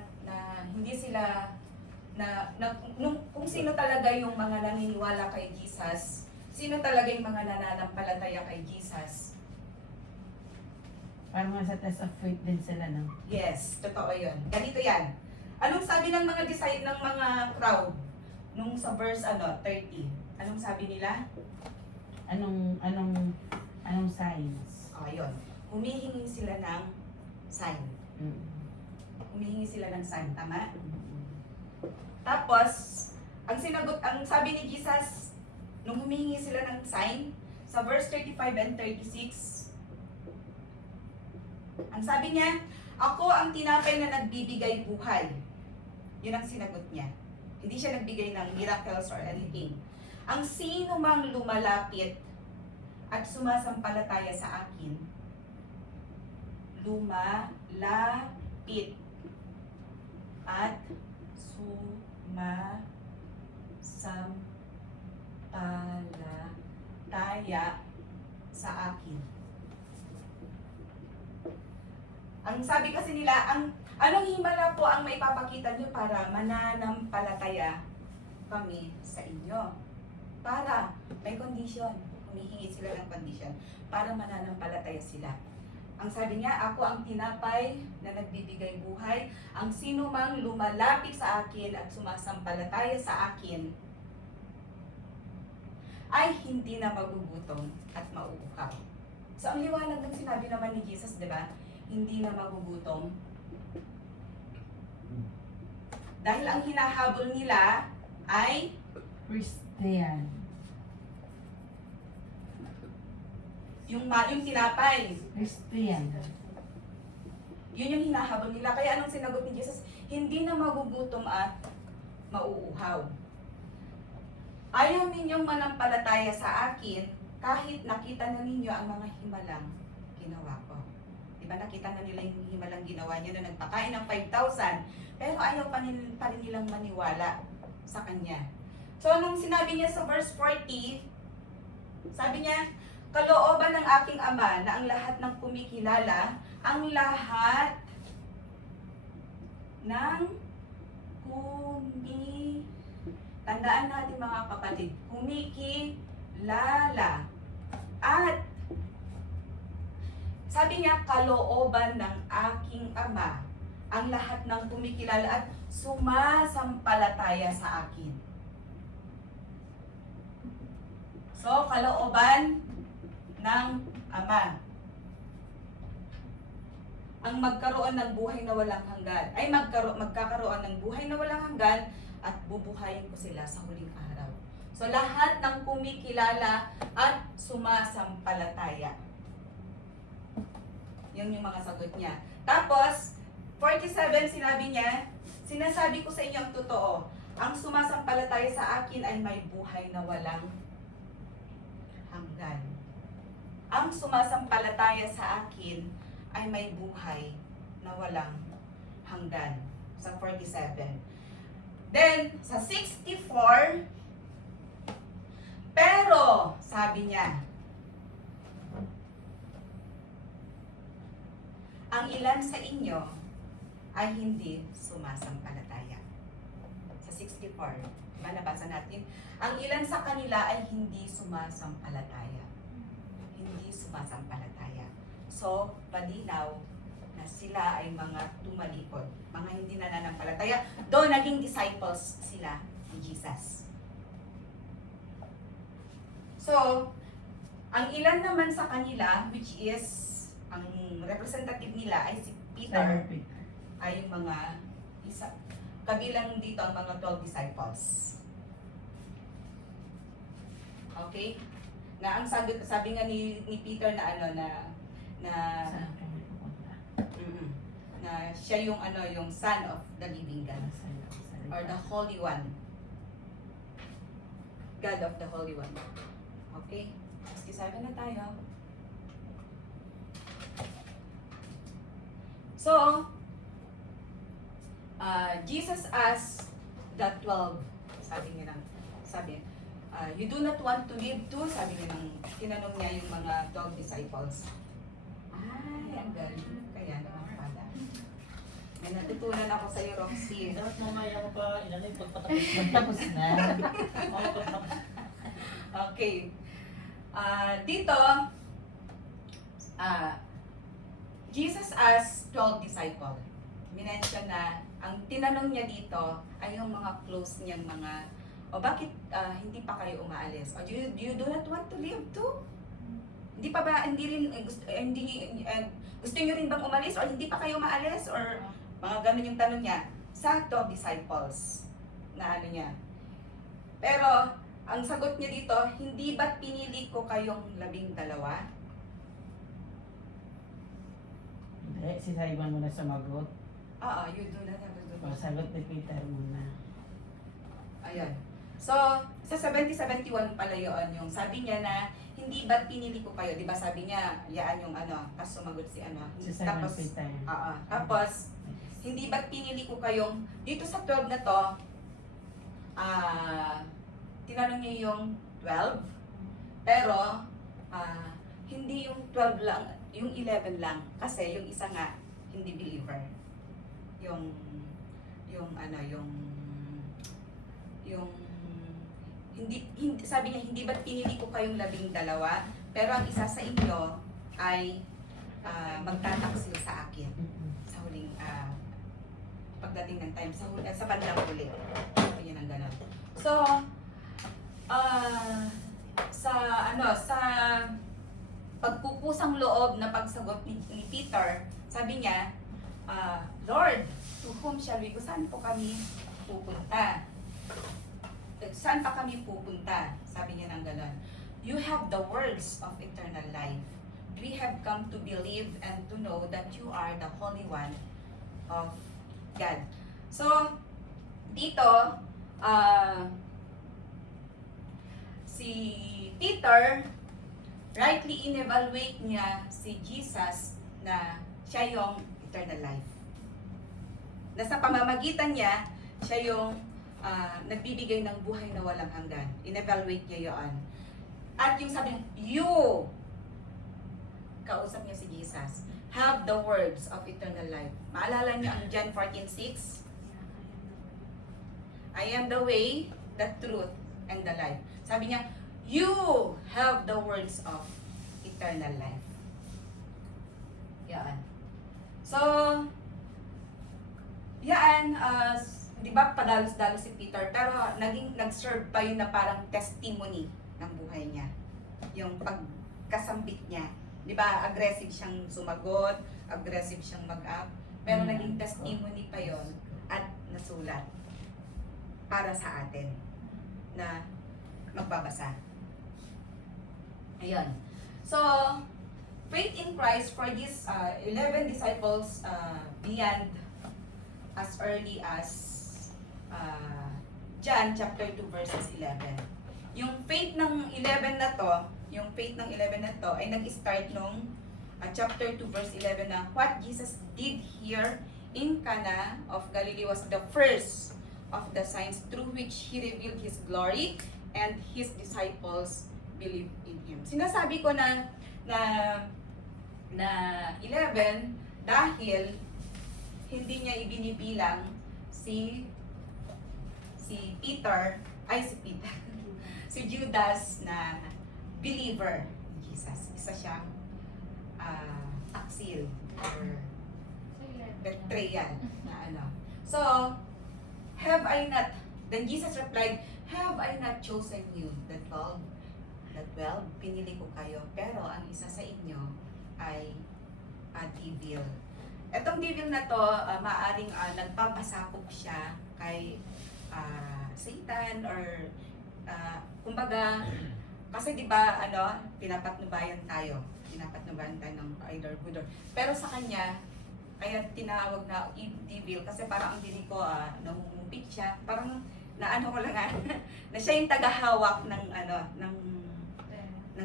hindi sila kung sino talaga yung mga naniniwala kay Jesus, sino talaga yung mga nananampalataya kay Jesus. Parang nga sa test of faith din sila, no? Yes, totoo yun. Ganito yan. Anong sabi ng mga ng mga crowd nung sa verse 30? Anong sabi nila? Anong signs? Yun. Humihingi sila ng sign. Humihingi sila ng sign, tama? Tapos, ang sabi ni Jesus, nung humihingi sila ng sign, sa verse 35 and 36, ang sabi niya, ako ang tinapay na nagbibigay buhay. Yun ang sinagot niya. Hindi siya nagbigay ng miracles or anything. Ang sino mang lumalapit at sumasampalataya sa akin, lumalapit at sumasampalataya sa akin. Ang sabi kasi nila, anong himala po ang maipapakita nyo para mananampalataya kami sa inyo? Para may condition. Humihingi sila ng condition para mananampalataya sila. Ang sabi niya, ako ang tinapay na nagbibigay buhay. Ang sino mang lumalapit sa akin at sumasampalataya sa akin ay hindi na magugutom at mauuhaw. So ang liwanag ng sinabi naman ni Jesus, di ba? Hindi na magugutom. Dahil ang hinahabol nila ay Christian. yung tinapay. Christian. Yun yung hinahabol nila. Kaya anong sinagot ni Jesus? Hindi na magugutom at mauuhaw. Ayaw ninyong manampalataya sa akin kahit nakita na ninyo ang mga himalang ginawa ko. Diba nakita na nila yung himalang ginawa niya na nagpakain ng 5,000 pero ayaw pa rin nilang maniwala sa kanya. So nung sinabi niya sa verse 40, sabi niya, kalooban ng aking Ama na ang lahat ng kumikilala, ang lahat ng tandaan natin mga kapatid, kumikilala. At sabi niya, kalooban ng aking Ama, ang lahat ng kumikilala at sumasampalataya sa akin. So, kalooban ng Ama. ang magkaroon ng buhay na walang hanggan, ay magkakaroon ng buhay na walang hanggan at bubuhayin ko sila sa huling araw. So lahat ng kumikilala at sumasampalataya. Yun yung mga sagot niya. Tapos, 47 sinabi niya, sinasabi ko sa inyo ang totoo, ang sumasampalataya sa akin ay may buhay na walang hanggan. Ang sumasampalataya sa akin ay may buhay na walang hanggan. Sa 47. Then, sa 64, pero, sabi niya, ang ilan sa inyo ay hindi sumasampalataya. Sa 64, diba nabasa natin? Ang ilan sa kanila ay hindi sumasampalataya. Hindi sumasampalataya. So, palinaw na sila ay mga tumalikod, mga hindi nananampalataya. Doon naging disciples sila ni Jesus. So, ang ilan naman sa kanila, which is, ang representative nila ay si Peter, ay yung mga kabilang dito ang mga 12 disciples. Okay? Na ang sabi nga ni Peter na na siya yung yung Son of the Living God or the Holy One. God of the Holy One. Okay? 67 na tayo. So, Jesus asked the 12, you do not want to live too? Sabi niya tinanong niya yung mga 12 disciples. Ay, ang galing. Kaya naman pala. May natutunan ako sa iyo, Roxy. Dapat mamaya ko pa ilan yung pagpatapos. Tapos na. Okay. Dito, Jesus asked 12 disciples. Minention na, ang tinanong niya dito ay yung mga close niyang mga, bakit hindi pa kayo umaalis? Do you do not want to live too? Hindi pa ba, gusto niyo rin bang umalis? Or hindi pa kayo umaalis? Or mga ganun yung tanong niya sa 12 disciples na niya. Pero, ang sagot niya dito, hindi ba't pinili ko kayong 12? Hindi, si Simon muna sumagot. Oo, you do not have to do O, sagot ni Peter muna. Ayun. So, sa 70-71 pala yun, yung sabi niya na, hindi ba't pinili ko kayo? Di ba sabi niya, yaan yung tapos sumagot si Si Simon Tapos, Peter. tapos, hindi ba't pinili ko kayong, dito sa 12 na to, tinanong niya yung 12, pero, hindi yung 12 lang, yung 11 lang, kasi yung isa nga, hindi believer. Yung hindi sabi niya, hindi ba't pinili ko kayong 12, pero ang isa sa inyo ay magtataksil sa akin sa huling pagdating ng time sa bandang huli. Sabi niya ng ganun. So sa pagpupusang loob na pagsagot ni Peter, sabi niya, Lord, to whom shall we go? Saan po kami pupunta? Saan pa kami pupunta? Sabi niya ng gano'n. You have the words of eternal life. We have come to believe and to know that you are the Holy One of God. So, dito, si Peter, rightly in-evaluate niya si Jesus na siya yung eternal life. Na sa pamamagitan niya, siya yung nagbibigay ng buhay na walang hanggan. In-evaluate niya yun. At yung sabi niya, kausap niya si Jesus, have the words of eternal life. Maalala niyo ang John 14:6? I am the way, the truth, and the life. Sabi niya, you have the words of eternal life. Yan. So, yan, di ba padalos-dalos si Peter, pero nag-serve pa yun na parang testimony ng buhay niya. Yung pagkasambit niya Di ba, aggressive siyang sumagot, aggressive siyang mag-up, pero naging testimony pa yon at nasulat para sa atin na magbabasa. Ayun. So, faith in Christ for these 11 disciples beyond as early as John chapter 2 verses 11. Yung faith ng 11 na to, ay nag-start nung chapter 2 verse 11 na what Jesus did here in Cana of Galilee was the first of the signs through which He revealed His glory and His disciples believed in Him. Sinasabi ko na 11 dahil hindi niya ibinibilang si Peter, si Judas na believer in Jesus. Isa siyang taksil or betrayal na ano. So, then Jesus replied, have I not chosen you, the 12? Pinili ko kayo, pero ang isa sa inyo ay devil. Etong devil na to, maaring nagpapasakop siya kay Satan or kumbaga, kasi di ba pinapatnubayan tayo ng either good or, pero sa kanya, kaya tinawag na devil kasi parang ang dinig ko namumupit siya, parang ko lang na siya yung tagahawak ng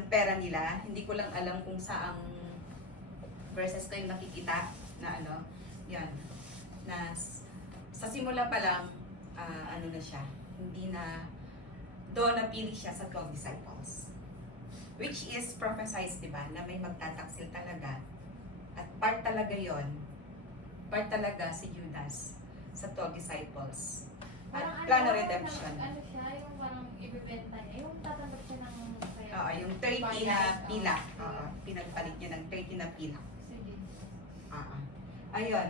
pera nila. Hindi ko lang alam kung saang verses ko yung nakikita na yan, na sa simula pa lang na siya, hindi na doon napili siya sa 12 disciples, which is prophesied, diba, na may magtataksil talaga at part talaga si Judas sa 12 disciples at plan of redemption. Ano siya, yung parang ibibenta niya, yung tatanggap siya ng Oo, yung 30 na pila. Oo, pinagpalit niya ng 30 na pila. Sige. Ayun.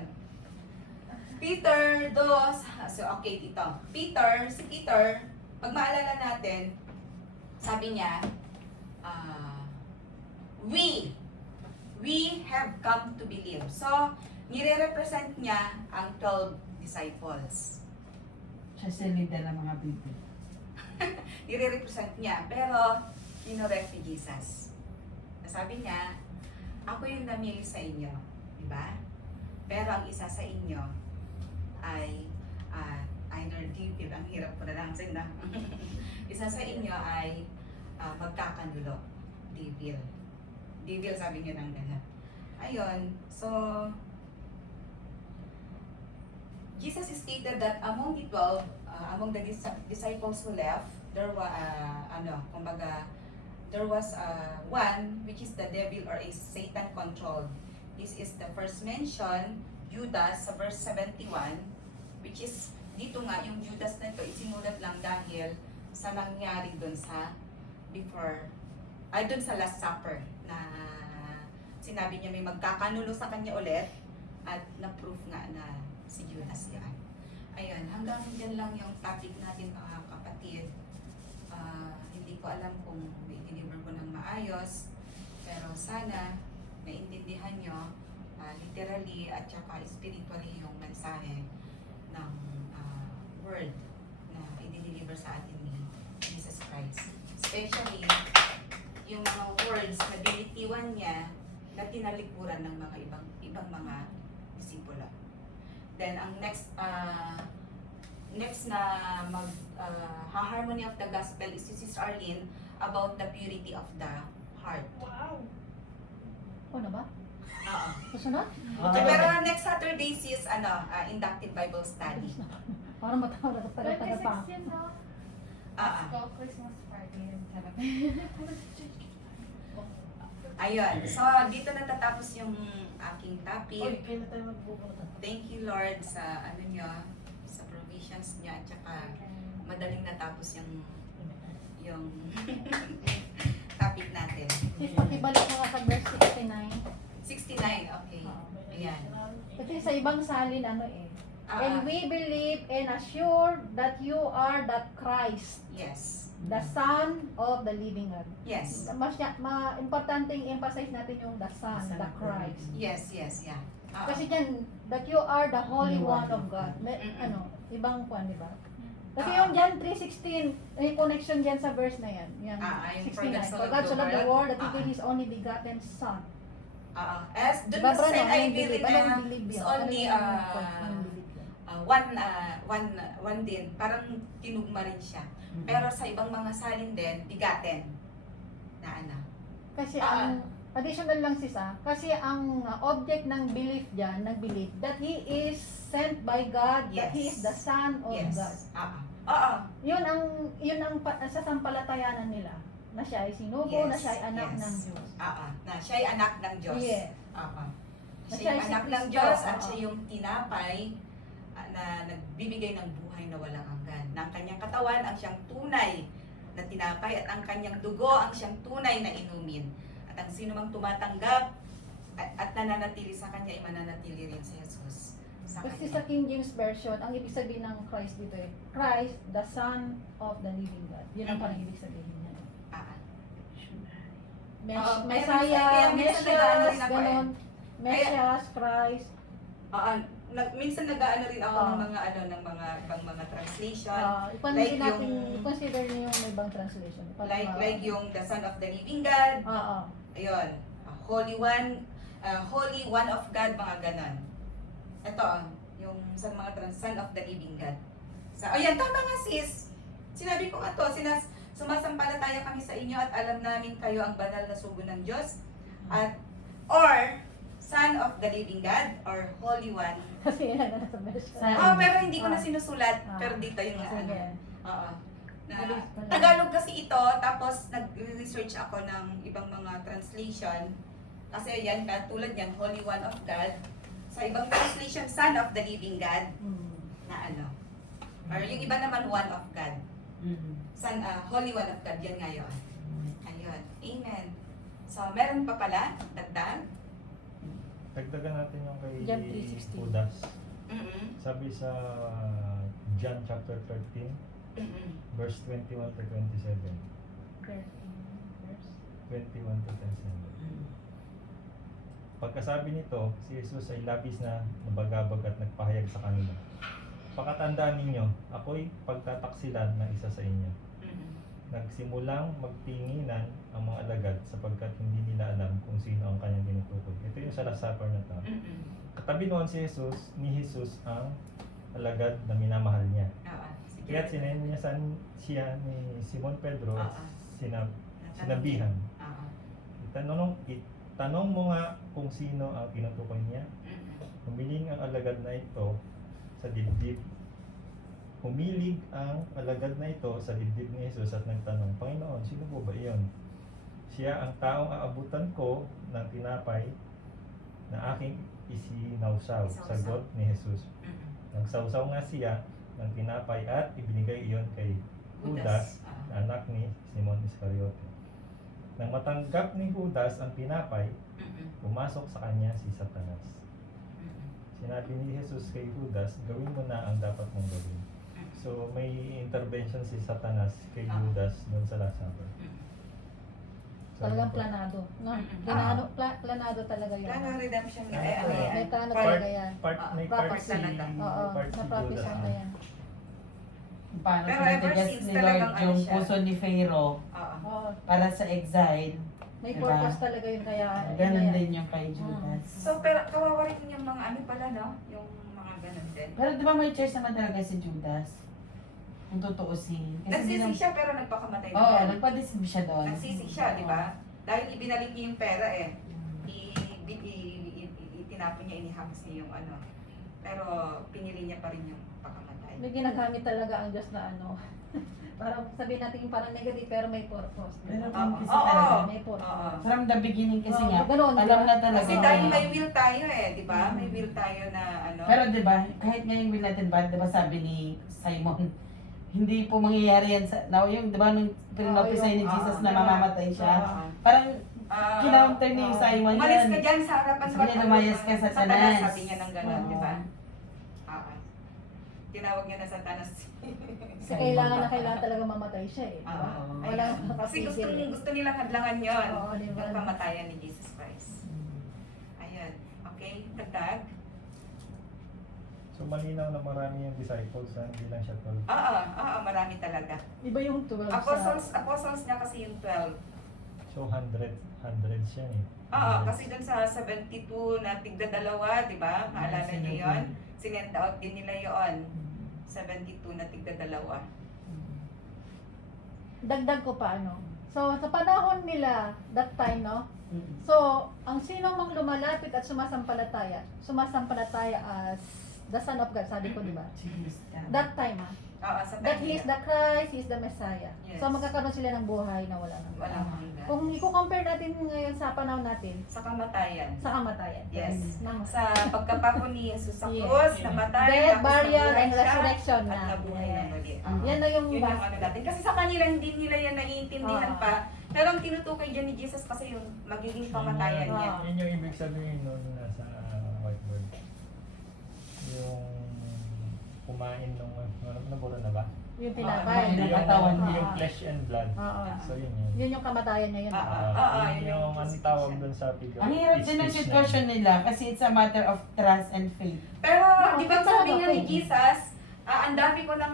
Peter, so okay dito. Si Peter, pag maalala natin, sabi niya, we have come to believe. So, nire-represent niya ang 12 disciples. Siya si leader ng mga Biblia. Nire-represent niya, pero kinorek ni Jesus. Sabi niya, ako yung namili sa inyo, di ba? Pero ang isa sa inyo ay either devil, ang hirap ko na lang na isa sa inyo ay magkakanulo, devil. Devil, sabi niya ng ganun. Ayun, so Jesus stated that among the 12, among the disciples who left, there was there was one which is the devil or a Satan controlled. This is the first mention, Judas sa verse 71, which is dito nga yung Judas na ito isinulat lang dahil sa nangyari doon sa doon sa Last Supper na sinabi niya may magkakanulo sa kanya ulit at na-proof nga na si Judas yan. Ayun, hanggang dyan lang yung topic natin mga kapatid. Hindi ko alam kung i-deliver ko ng maayos, pero sana naintindihan nyo literally at saka spiritually yung mensahe ng word na i-deliver sa atin ni Jesus Christ. Especially yung mga words na binitiwan niya na tinalikuran ng mga ibang mga disipulo. Then ang next na harmony of the gospel is Sis Arlene about the purity of the heart. Wow! Ano ba? Oo. Kasunod? Pero next Saturday sis inductive Bible study. Parang matawa na pala pa. 26 yun, no? Pasko, Christmas party. Sarap. Ayun. So dito natatapos yung aking topic. Oy, kailan tayo magbubuta? Thank you Lord sa sa provisions niya at saka madaling natapos yung topic natin. Sis, pakibalik mo nga sa verse 69. 69, okay. Ayan. Kasi sa ibang salin, And we believe and assure that you are that Christ, Yes. the Son of the living God. Yes. Importanteng emphasize natin yung the Son, The Son the of Christ. Yes, yeah. Kasi dyan, that you are the Holy One of God. Mm-mm. Ibang kwan, di ba? Kasi yung John 3:16, may connection dyan sa verse na yan. Yung Yung 69. For God so loved the world that He gave His only begotten Son. As dun Diba, sa Brano? same I Anong believe believe? na Anong believe it's yun? only Anong believe yun? one din, parang tinugma rin siya. Pero sa ibang mga salin din, bigaten na ano. Kasi ang additional lang sis kasi ang object ng belief dyan, belief that He is sent by God, that He is the Son of Yes. God. Oo. Yun ang sasampalatayanan nila, na siya ay sinugo, Yes, na siya ay anak yes. ng Diyos. Na siya ay anak ng Diyos. Yes. Oo. Na Siya yung si anak ng Kristo, Diyos at oo. siya yung tinapay na nagbibigay ng buhay na walang hanggan. Na ang kanyang katawan ang siyang tunay na tinapay at ang kanyang dugo ang siyang tunay na inumin. At ang sino mang tumatanggap at nananatili sa kanya ay mananatili rin si Jesus sa Kasi kanya. sa King James Version, ang ibig sabihin ng Christ dito eh, Christ, the Son of the living God. Yun ang parang ibig sabihin niya. Ah, Mes- Oo, Messiah, kaya minsan nag-ano rin Messias, ako ganon. Messias, Christ. minsan nag-aano rin ako Oo. ng mga ng mga translation. Ipansin Like natin, yung- i-consider niyo yung ibang translation. Like yung the Son of the Living God. Oo. Ayun. Holy One of God, mga ganon. Ito, yung sa mga Son of the Living God. Ayan, tama nga sis. Sinabi ko nga to, sumasampalataya kami sa inyo at alam namin kayo ang banal na sugo ng Diyos. Or Son of the Living God, or Holy One. Kasi yan na nasa version. Pero hindi ko na sinusulat. Ah. Pero dito yung Sige. Oo. Mabilis pala. Tagalog kasi ito, tapos nag-research ako ng ibang mga translation. Kasi yan, tulad yan, Holy One of God. Sa ibang translation, Son of the Living God, na ano. Or yung iba naman, One of God. Holy One of God, yan ngayon. Ayun. Amen. So, meron pa pala, dagdag. Dagdagan natin yung kay John 3:16. Judas. Mm-mm. Sabi sa John chapter 13, Mm-mm. verse 21 to 27. 21 to 27. Pagkasabi nito, si Jesus ay labis na nabagabag at nagpahayag sa kanila. Pakatandaan ninyo, ako'y pagtataksilan ng isa sa inyo. Mm-mm. Nagsimulang magtinginan ang mga alagad sapagkat hindi nila alam kung sino ang kanyang tinutukoy. Ito yung sa Last Supper na to. Mm-mm. Katabi noon ni Jesus ang alagad na minamahal niya. Sige. Kaya sinenyasan siya ni Simon Pedro at sinabihan. Oo. Itanong mo nga kung sino ang tinutukoy niya. Mm-mm. Humiling ang alagad na ito sa dibdib. Humilig ang alagad na ito sa dibdib ni Jesus at nagtanong, Panginoon, sino po ba iyon? Siya ang taong aabutan ko ng tinapay na aking isinawsaw. Sagot ni Jesus. Mm-mm. Nagsawsaw nga siya ng tinapay at ibinigay iyon kay Judas, na anak ni Simon Iscariote. Nang matanggap ni Judas ang tinapay, Mm-mm. pumasok sa kanya si Satanas. Mm-mm. Sinabi ni Jesus kay Judas, gawin mo na ang dapat mong gawin. So may intervention si Satanas kay Judas doon sa Last Supper. So, Talagang planado. No? Planado talaga yun. Plano redemption nga. May plano Part- talaga yan. may Proper part si talaga. Oo, part si na-prophesy Judas. na yan. Paano Pero ever pinatigas since ni talagang Lord ano yung siya. puso ni Pharaoh Oo. Oo. para sa exile? May Diba? purpose talaga yun kaya. Ganon yan. din yung kay Judas. So, pero kawawa rin yung mga ano pala, no? Yung mga ganun din. Pero di ba may choice naman talaga si Judas? Kung tutuusin. Nagsisi siya pero nagpakamatay Oo, naman. nagpadisib siya doon. Nagsisi siya, di ba? Dahil ibinalik niya yung pera eh. Itinapon niya, inihams niya yung ano. Pero pinili niya pa rin yung pakamatay. May ginagamit talaga ang Diyos na ano. Parang sabihin natin yung parang negative pero may purpose. Pero Oo. kung kasi Oo. talaga, May purpose. Oo. from the beginning kasi Oo, nga, ganun, alam diba? na talaga. Kasi dahil may will tayo eh, di ba? May will tayo na ano. Pero di ba, kahit ngayong will natin ba, di ba sabi ni Simon, hindi po mangyayari yan sa, now yung, di ba nung pinopesay ni Jesus na mamamatay siya, Oo. parang kinounter ni Oo. Simon Umalis yan. ka dyan sa harapan Sabi niya, lumayas ka, Satanas. Sabi niya ng gano'n, Oo. di ba? Oo. tinawag niya na Satanas. Kasi kailangan talaga mamatay siya eh. Oo. Wala Kasi gusto nilang hadlangan yon, Oo, di ba? yung kamatayan ni Jesus Christ. Ayan. Okay, dagdag. So malinaw na marami yung disciples, hindi lang siya 12. Oo, marami talaga. Iba yung 12 Apostles niya kasi yung 12. So 100 siya eh. Oo, kasi dun sa 72 na tigda dalawa, di ba? Maalala niyo yon? Sinend out din nila yon. 72 na tigda dalawa. Dagdag ko pa, ano. So, sa panahon nila, that time, no? Mm. So, ang sino mang lumalapit at sumasampalataya as the Son of God, sabi ko, di ba? That time, Oo, sa that He is the Christ, He is the Messiah. Yes. So, magkakaroon sila ng buhay na wala nang Walang hanggan. Kung i-compare natin ngayon sa panahon natin, Sa kamatayan. sa kamatayan. Yes. Nang Sa pagkapako ni Jesus sa Yes. krus, namatay, death, tapos burial, nabuhay and siya, resurrection at na. nabuhay na muli. Yan na yung Yun yung ano natin. Kasi sa kanila, hindi nila yan naiintindihan Oo. pa. Pero ang tinutukoy dyan ni Jesus kasi yung magiging kamatayan niya. Oo. Yun yung ibig sabihin nun nasa whiteboard. Yung kumain nung, nabura na ba? yung Hindi tinapay. yung katawan niya. Yung flesh and blood. Oo. So yun yun. Yun yung kamatayan niya yun. Yun Yung ang tawag dun sa figure. Ang hirap din ng sitwasyon nila kasi it's a matter of trust and faith. Pero, di ba talaga, sabi nga ni pwede. Jesus, ang dami ko ng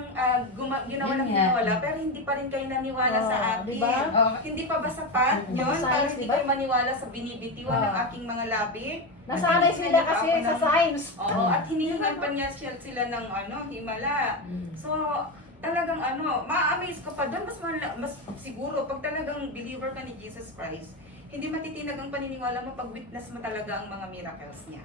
ginawa Yun ng nga. ginawa, pero hindi pa rin kayo naniwala sa Oo, akin. di ba? Oo. Hindi pa ba sapat Mm. yun? Signs, Para hindi di ba? kayo maniwala sa binibitiwan ng Oo. aking mga labi? Nasanay sila kasi sa signs. Oo, at hinihingan pa niya sila ng himala. So, talagang ma-amaze ka pa doon. Mas siguro, pag talagang believer ka ni Jesus Christ, hindi matitinag ang paniniwala mo pag witness mo talaga ang mga miracles niya.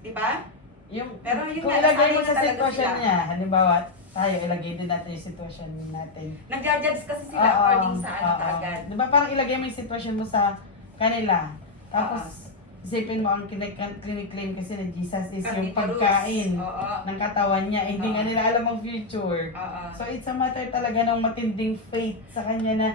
Di ba? Yung, Pero yun kung nga, ilagay mo nasanay sa na talaga sitwasyon sila. niya, halimbawa, tayo, ilagay din natin yung sitwasyon natin. Nagja-judge kasi sila Oo, according sa oo. kaagad. Di ba parang ilagay mo yung sitwasyon mo sa kanila. Tapos, isipin mo ang kiniklaim kasi na Jesus is yung pagkain Oo. ng katawan niya. Hindi Oo. nga nila alam ang future. Oo. So, it's a matter talaga ng matinding faith sa kanya na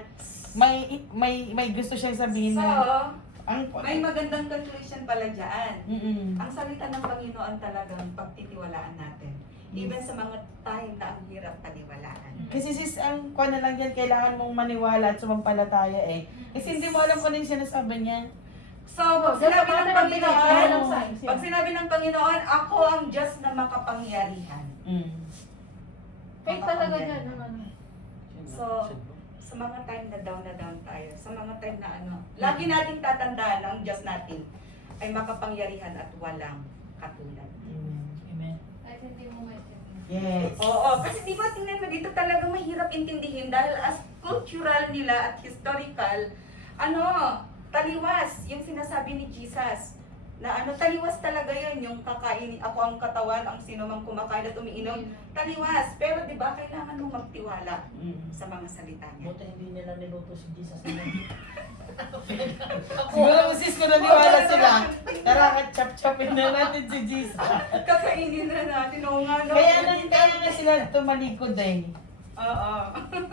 may gusto siyang sabihin So, na ang may magandang conclusion pala dyan. Mm-mm. Ang salita ng Panginoon talagang pagtitiwalaan natin. Even sa mga time na ang hirap paniwalaan. Kasi sis, ang kuha na lang yan, kailangan mong maniwala at sumampalataya eh. Kasi hindi mo alam kung ano yung sinasabi niya. So, pag sinabi ng Panginoon, ng signs. pag sinabi ng Panginoon, ako ang Diyos na makapangyarihan. Faith talaga dyan. So, sa mga time na down tayo, sa mga time na lagi nating tatandaan na ang Diyos natin ay makapangyarihan at walang katulad. Amen. Kahit hindi mo maintindihan. Yes. Oo, kasi di ba tingnan mo dito talagang mahirap intindihin dahil as cultural nila at historical, taliwas yung sinasabi ni Jesus. Na taliwas talaga yun, yung kakain, ako ang katawan, ang sino mang kumakain at umiinom, taliwas. Pero di ba kailangan mong magtiwala sa mga salita niya. Buti hindi nila niluto si Jesus. Siguro sis ko naniwala sila. Tara, chop-chopin na natin si Jesus. Kakainin na natin, oo nga, no? Kaya nga sila tumalikod eh. Oo.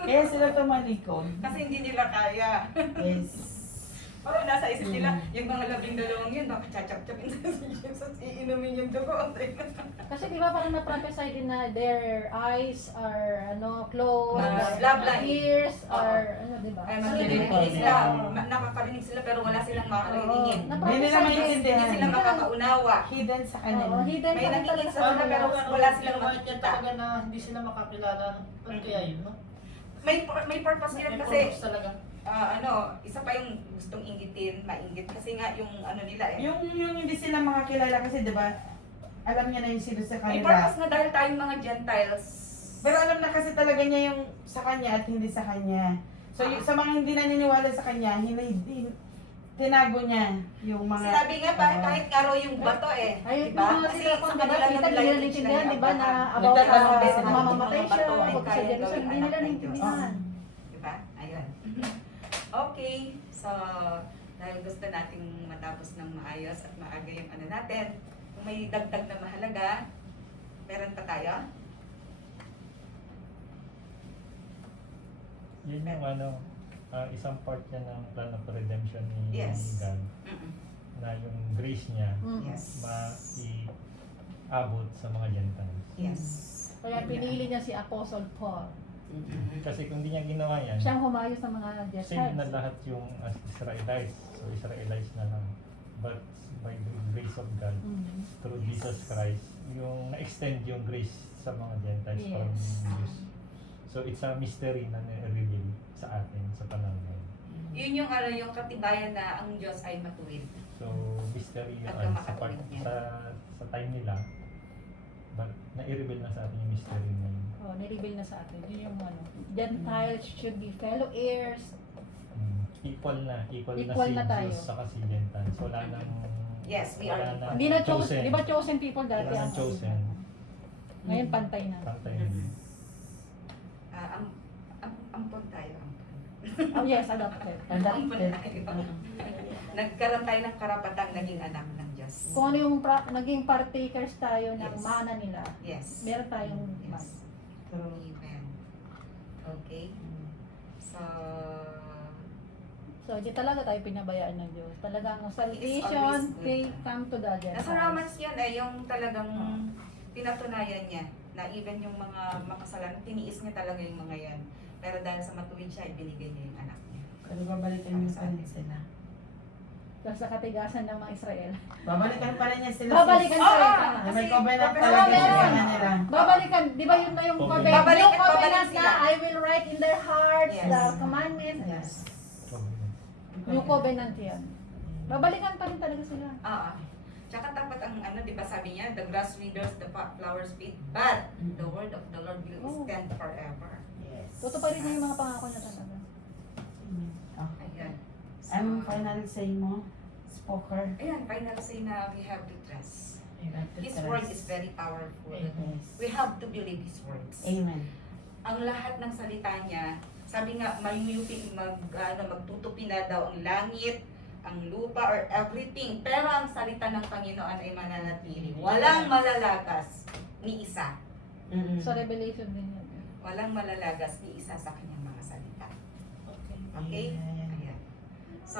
Kaya sila tumalikod. Kasi hindi nila kaya. Yes. Parang nasa isip nila, yung mga 12 yun, baka chachap-chapin na si Jesus, iinumin yung dugo. Kasi di ba parang na-prophesy din na their eyes are closed, Love line. ears Oo. are di ba? Ay, So, maririnig Oo. sila, nakakarinig sila pero wala silang makarinigin. Oo. Hindi nila Hindi maintindihan. sila makakaunawa. Hidden sa Oo, kanila. hidden May pa rin nakikinig talaga sa sa kanila, kanila. pero wala silang Ginawa niya makikita. talaga na hindi sila makakilala. Ba't kaya yun, no? May purpose yun May kasi, purpose talaga. isa pa yung gustong inggitin, mainggit. Kasi nga yung nila eh. Yung hindi sila makakilala kasi 'di ba? Alam niya na yung sino sa May kanila. purpose nga dahil tayong mga Gentiles. Pero alam na kasi talaga niya yung sa kanya at hindi sa kanya. So yung, sa mga hindi naniniwala sa kanya, tinago niya yung mga Sinabi nga kahit nga raw yung bato eh. Ayun, Diba? yung mga Kasi sila sa kung kanila nakita, nila hindi yung nila naintindihan, ni di ba, na Abraham. about Nagtatanong sa sila. mamamatay Mga siya, bato ay huwag sa kaya Jerusalem, gawing hindi nila anak ng naintindihan. Diba? Ayun. Okay. So, dahil gusto nating matapos ng maayos at maaga yung natin, kung may dagdag na mahalaga, meron pa tayo? Yun yung isang part niya ng plan of redemption ni Yes. God Mm-mm. na yung grace niya Mm. Yes. maiabot sa mga Gentiles. Yes. Kaya pinili niya si Apostle Paul. Kasi kung di niya ginawa yan, Siyang humayos ng mga save na Gentiles. lahat yung Israelites. So Israelites na lang. But by the grace of God, Mm. through Jesus Christ, yung na-extend yung grace sa mga Gentiles para Yes. maging Jews. So it's a mystery na na-reveal sa atin sa panahon ngayon. Yun yung yung katibayan na ang Diyos ay matuwid. So mystery At yun sa, makatuwid niya. sa time nila, but na-reveal na sa atin yung mystery ngayon. Oh, nireveal na sa atin. Yun yung ano. Gentiles should be fellow heirs. Equal na si na tayo. Jews saka si Gentiles. Wala nang Yes, we wala are nang Hindi na chosen. Di ba chosen people dati? Wala nang ang- chosen. Ngayon pantay na. Pantay na yun. Ampon tayo. Oh yes, adopted. Ampon tayo. Nagkaroon tayo ng karapatang naging anak ng Diyos. Kung ano yung naging partakers tayo ng Yes. mana nila, Yes. meron tayong mana. Yes. Amen. Okay? So, So, di talaga tayo pinabayaan ng Diyos. Talagang It is salvation, always good. they come to the Gentiles. nasa Romans yun yung talagang pinatunayan niya na even yung mga makasalanan, tiniis niya talaga yung mga yan. Pero dahil sa matuwid siya, ibinigay niya yung anak niya. Pero babalikan niyo pa rin sila. Tapos sa katigasan ng mga Israel. Babalikan pa rin niya sila. Babalikan Oo, sila. Na may covenant kasi talaga siya sa meron. kanila. Babalikan, di ba yun na yung Covenant. covenant? Babalik Yung at babalik covenant sila. na I will write in their hearts Yes. the commandments. Yes. Yung covenant yan. Babalikan pa rin talaga sila. Tsaka dapat ang di ba sabi niya, the grass withers, the flowers fade, but the word of the Lord will Oh. stand forever. Yes. Tutuparin niya yung mga pangako niya talaga. Okay. Ayan. So, Anong final say mo? Spoker. ayan, final say na we have to trust. You have to His trust. word is very powerful. Yes. We have to believe His words. Amen. Ang lahat ng salita niya, sabi nga, magtutupi na daw ang langit, ang lupa, or everything. Pero ang salita ng Panginoon ay mananatili. Walang malalagas ni isa. Mm-mm. Sa Revelation din yan. Walang malalagas ni isa sa kanyang mga salita. Okay. Okay? Ayan. Ayan. So,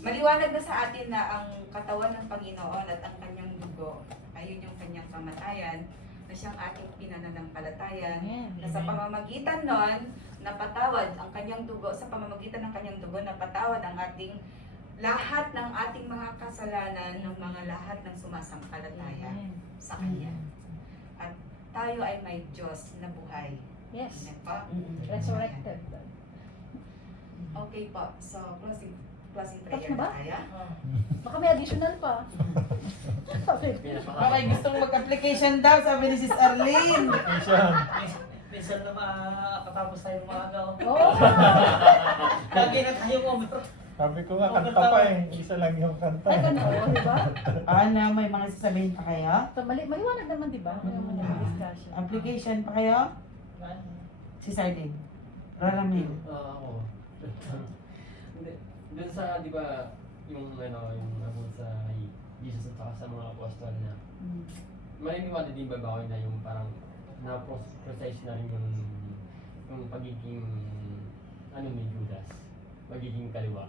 maliwanag na sa atin na ang katawan ng Panginoon at ang kanyang dugo, ayun yung kanyang kamatayan, na siyang ating pinananampalatayan, Amen. na sa pamamagitan nun, napatawad ang kanyang dugo, sa pamamagitan ng kanyang dugo, napatawad ang ating lahat ng ating mga kasalanan, ng mga lahat ng sumasampalataya Amen. sa Kanya. At tayo ay may Diyos na buhay. Yes. Amen po? Mm-mm. Resurrected. Okay po. So, closing Tapos prayer na ba? na tayo. Baka may additional pa. Okay. Okay, gustong mag-application daw, sabi ni Sis Arlene. Application. Minsan na makakatapos tayo maaga. Oh! Lagi na tayo over. Sabi ko nga, kanta pa isa lang yung kanta. Ay, ganun, di ba? Ano, may mga sasabihin pa kayo? So, maliwanag naman, di ba? May naman yung discussion. Application pa kayo? Si Sardine. Raramil. Oo. Hindi. Doon sa, di ba, yung about sa Jesus at saka sa mga apostol na maniniwala din ba ako na yung parang na-precise na rin yung pagiging ni Judas, magiging kaliwa.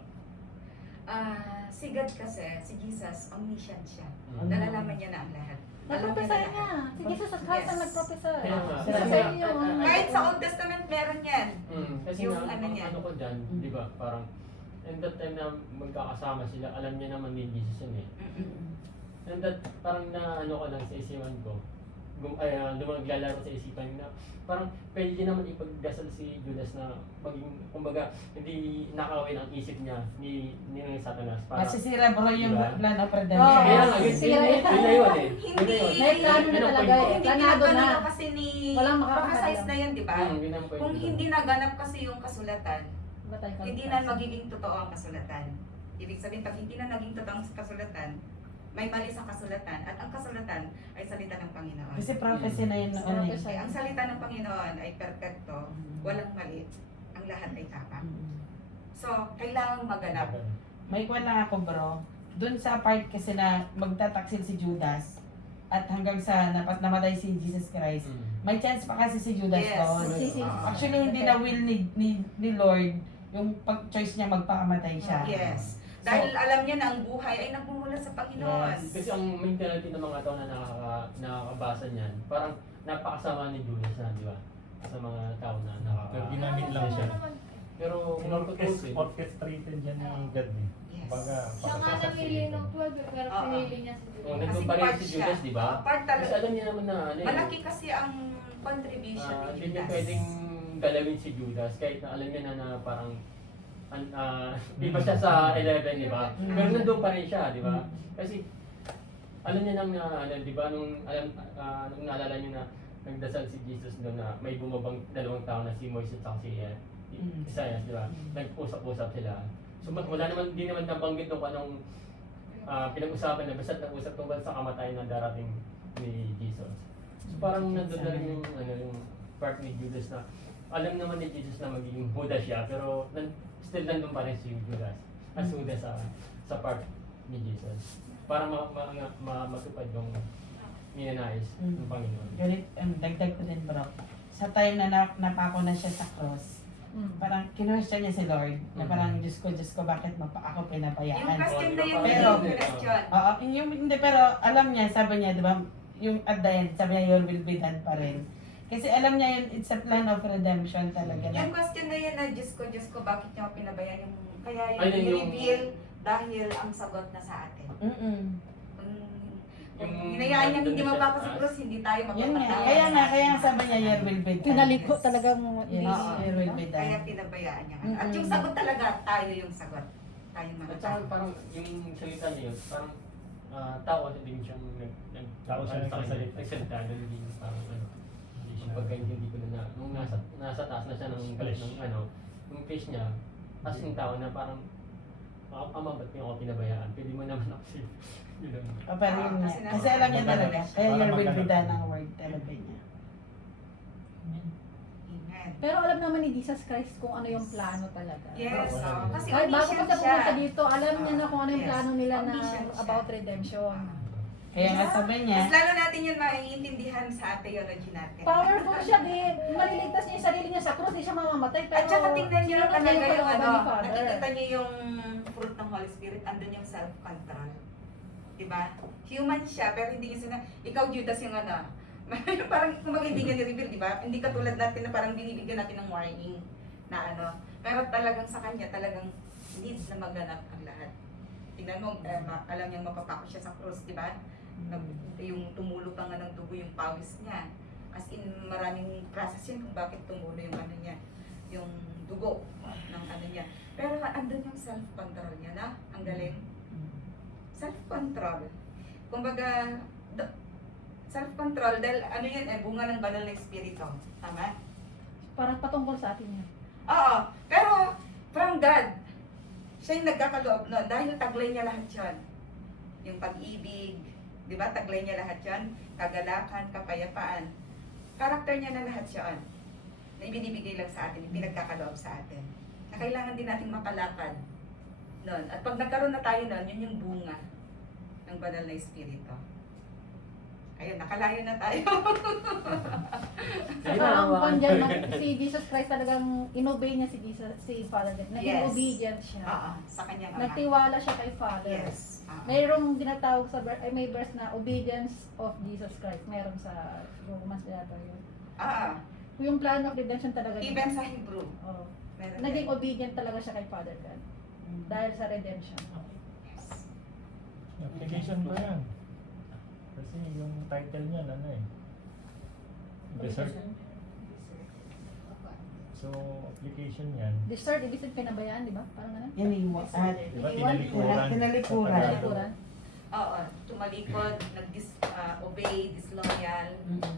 Si God kasi, si Jesus, omniscient siya. Mm. Nalalaman niya na ang lahat. Alam Nagpropesay na niya. lahat. Si Jesus at Christ ang Yes. nagpropesay. Kaya nga. Kasi yung... Kahit sa Old Testament meron yan. Kasi Yung yung ano niya. ano ko dyan, di ba, parang and that time na magkakasama sila, alam niya naman din Jesus yun eh. And that parang na ano ko lang sa isipan ko, lumaglalaro sa isipan na parang pwede din naman ipagdasal si Judas na maging, kumbaga, hindi nakawin ang isip niya ni Satanas. Para, Masisira bro yung Diba? plano for the Oo. mission. kaya nga, yun Sira yun na yun eh. Hindi. May plano na Yun ang talaga point ko. eh. Hindi Planado pinagano na. kasi ni Walang emphasize na yun, di ba? Yun ang point Kung ko. hindi naganap kasi yung kasulatan, Ba tayo hindi na magiging totoo ang kasulatan. Ibig sabihin, pag hindi na naging totoo ang kasulatan, may mali sa kasulatan, at ang kasulatan ay salita ng Panginoon. Kasi prophecy na yun noon eh. Okay, ang salita ng Panginoon ay perpekto, walang mali, ang lahat ay tama. So, kailangang maganap. May kwan lang ako bro. Doon sa part kasi na magtataksil si Judas at hanggang sa namatay si Jesus Christ. May chance pa kasi si Judas Yes. doon. Actually, hindi na will ni Lord yung pag-choice niya magpakamatay siya. Yes. Dahil alam niya na ang buhay ay nagmumula sa Panginoon. Yes. Kasi ang mentality ng mga tao na nakakabasa niyan, parang napakasama ni Judas na, di ba? Sa mga tao na Pero ginamit lang siya. Pero kung tutusin, Orchestrated yan ni God eh. Yes. Baga, Siya nga namili ng 12 pero Oo. pinili niya si kung Judas. nandun Kasi pa rin part si siya. Judas, di ba? Part Kasi talaga. alam niya naman na ano eh. Malaki kasi ang contribution ni Hindi niya Judas. pwedeng galawin si Judas kahit na alam niya na parang iba siya sa 11, di ba? Mm. Pero nandun pa rin siya, di ba? Kasi alam niya nang di ba, nung naalala niyo na nagdasal si Jesus doon na may bumabang dalawang tao na si Moises at si Isaiah, di ba? Nag-usap-usap sila. So wala naman, di naman nabanggit kung anong pinag-usapan na basta nag-usap tungkol sa kamatayan na darating ni Jesus. So parang nandun na rin yung part ni Judas na alam naman ni Jesus na magiging Judas siya, pero still nandun pa rin si Judas as Judas sa part ni Jesus. Para matupad yung ninanais ng Panginoon. Ganit, dagdag ko din bro. Sa time na napako na siya sa cross, parang kinwestiyon niya si Lord, na parang Diyos ko, bakit mo pa ako Yung pinabayaan? question na yun, Pero- yung question. Oo, hindi, pero alam niya, sabi niya, di ba, yung at the end, sabi niya, your will be done pa rin. Kasi alam niya yun, it's a plan of redemption talaga. Na, Yung question na yun na, Diyos ko, bakit niyo ako pinabayaan? Kaya Ayun yung yung- reveal dahil ang sagot na sa atin. Kung Yung- hinayaan niyang hindi nandun siya mapapa sa sa taas. cross, hindi tayo yun nga, mapapatay. kaya nga sabi niya, your will be done. Pinaliko talagang Yes, Oo. your will be Kaya done. pinabayaan niya. Mm-mm. At yung sagot talaga, tayo yung sagot. Tayong mga At saka tao. parang yung salita niya yun, parang tao at din siyang Tao siya nagsasalita. nagsalita, hindi parang Hindi siya. pagka hindi ko na nung nasa taas na siya ng Flesh. yung fish niya, as yung tao na parang Ama, ba't niyo ako pinabayaan? Pwede mo naman ako siya. Yun. Pero yun nga, Kasi kasi alam niya talaga, kaya Para your will be magkaroon. done ang word talaga niya. Amen. Pero alam naman ni Jesus Christ kung ano yung plano talaga. Yes, kasi Kahit bago pa omniscient siya siya. pumunta dito, alam niya na kung ano yung Yes. plano nila na Omniscient siya. about redemption. Kaya nga sabi niya, Mas lalo natin yun maiintindihan sa theology natin. Powerful siya, di maliligtas niya yung sarili niya sa cross, di siya mamamatay. Pero At saka tingnan niyo sinunod niya talaga yung kalooban ano, ni Father. nakikita niyo yung fruit ng Holy Spirit, andun yung self-control. Diba? Human siya, pero hindi niya ikaw Judas yung ano, parang kumbaga hindi niya ni-reveal, diba? Hindi katulad natin na parang binibigyan natin ng warning na ano, pero talagang sa kanya, talagang needs na maganap ang lahat. Tingnan mo, alam niyang mapapako siya sa cross, diba? Yung tumulog pa nga ng dugo yung pawis niya. As in, maraming process yun kung bakit tumulo yung ano niya, yung dugo ng ano niya. Pero andun yung self-control niya na, ang galing. Self-control. Kumbaga, self-control dahil ano yan, bunga ng banal na espiritu. Tama? Parang patungkol sa atin yan. Oo. Pero, from God, siya yung nagkakaloob no, dahil taglay niya lahat yun. Yung pag-ibig, di ba? Taglay niya lahat yun. Kagalakan, kapayapaan. Karakter niya na lahat yun. Na ibinibigay lang sa atin, pinagkakaloob sa atin. Na kailangan din nating mapalakad. Nun. At pag nagkaroon na tayo nun, yun yung bunga ng banal na espiritu. Ayun, nakalayo na tayo. Saka ang kwan dyan, si Jesus Christ talagang inobey niya si Father. Naging Yes. obedient siya. Oo, sa kanyang ama. Nagtiwala siya kay Father. Yes. Oo. Mayroong tinatawag sa may verse na obedience of Jesus Christ. Meron sa Romans yata yun. Yung plan of redemption talaga niya. Even sa Hebrew. Oo. Meron Naging din. obedient talaga siya kay Father God. Dahil sa redemption. Yes. Application ba yan? Kasi yung title niya, ano eh? Desert. So, application yan. Desert, ibig sabihin pinabayaan, di ba? Parang ano? yan yung Di ba tinalikuran? Tinalikuran. Talikuran. Oo, tumalikod, nag-obey, disloyal.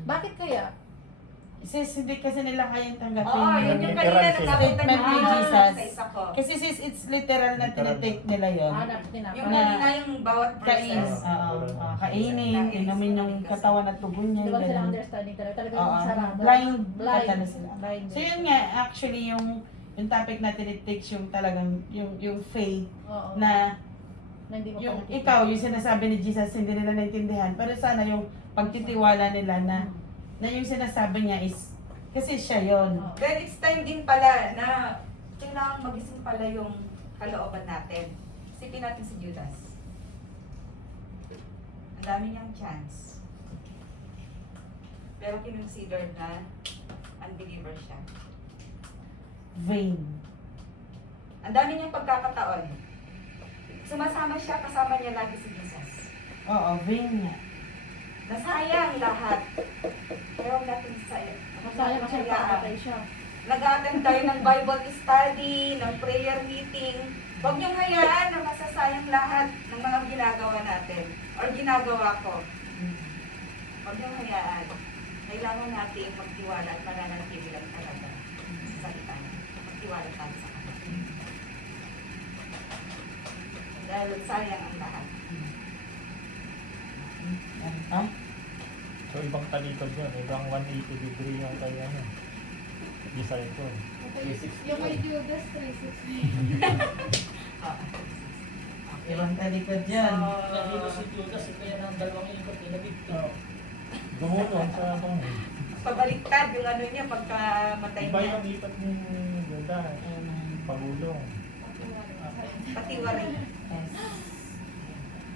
Bakit kaya? Sis, hindi kasi nila kayang tanggapin. Oo, yun yung kanina Literal sila. nagkapunta Statement ni Jesus. sa isa ko. Kasi sis, it's literal na tinitake nila yon. Hanap tinapay. Yung Na- kanina yung bawat Kain, verses. kainin, inumin yung katawan at tugon niya. Di ba sila ganun. understanding talaga? Talagang Oo, sarado. blind Blind. talaga sila. Blind. So yun nga, actually yung topic natin it takes yung talagang yung faith Oo. na Na hindi mo pa yung nakikita. ikaw, yung sinasabi ni Jesus, hindi nila naintindihan. Pero sana yung pagtitiwala nila na yung sinasabi niya is, kasi siya yon. Oo. Then it's time din pala na kailangan magising pala yung kalooban natin. Kasi Isipin natin si Judas. Ang dami niyang chance. Pero kinonsider na unbeliever siya. Vain. Ang dami niyang pagkakataon. Sumasama siya, kasama niya lagi si Jesus. Oo, vain nga. Nasayang lahat. Pero natin sayang. Masaya kasi napakatay siya. Nag-attend tayo ng Bible study, ng prayer meeting. Huwag niyong hayaan na masasayang lahat ng mga ginagawa natin or ginagawa ko. Huwag niyong hayaan. Kailangan natin magtiwala at mananatili lang talaga sa salita niya. Magtiwala tayo sa Kanya. Dahil sayang ang lahat. Ano pa? So ibang talikod yun, ibang 180 degree yung kaya niya. Disciple. Yung kay Judas, 360. Ibang talikod yan. Nahilo si Judas, kaya ng dalawang ikot, inabigto. Gumulong sa kung Pabaliktad yung ano niya pagkamatay iba niya. yung ipat ni Judas. Pagulong. Pati wari. Yes.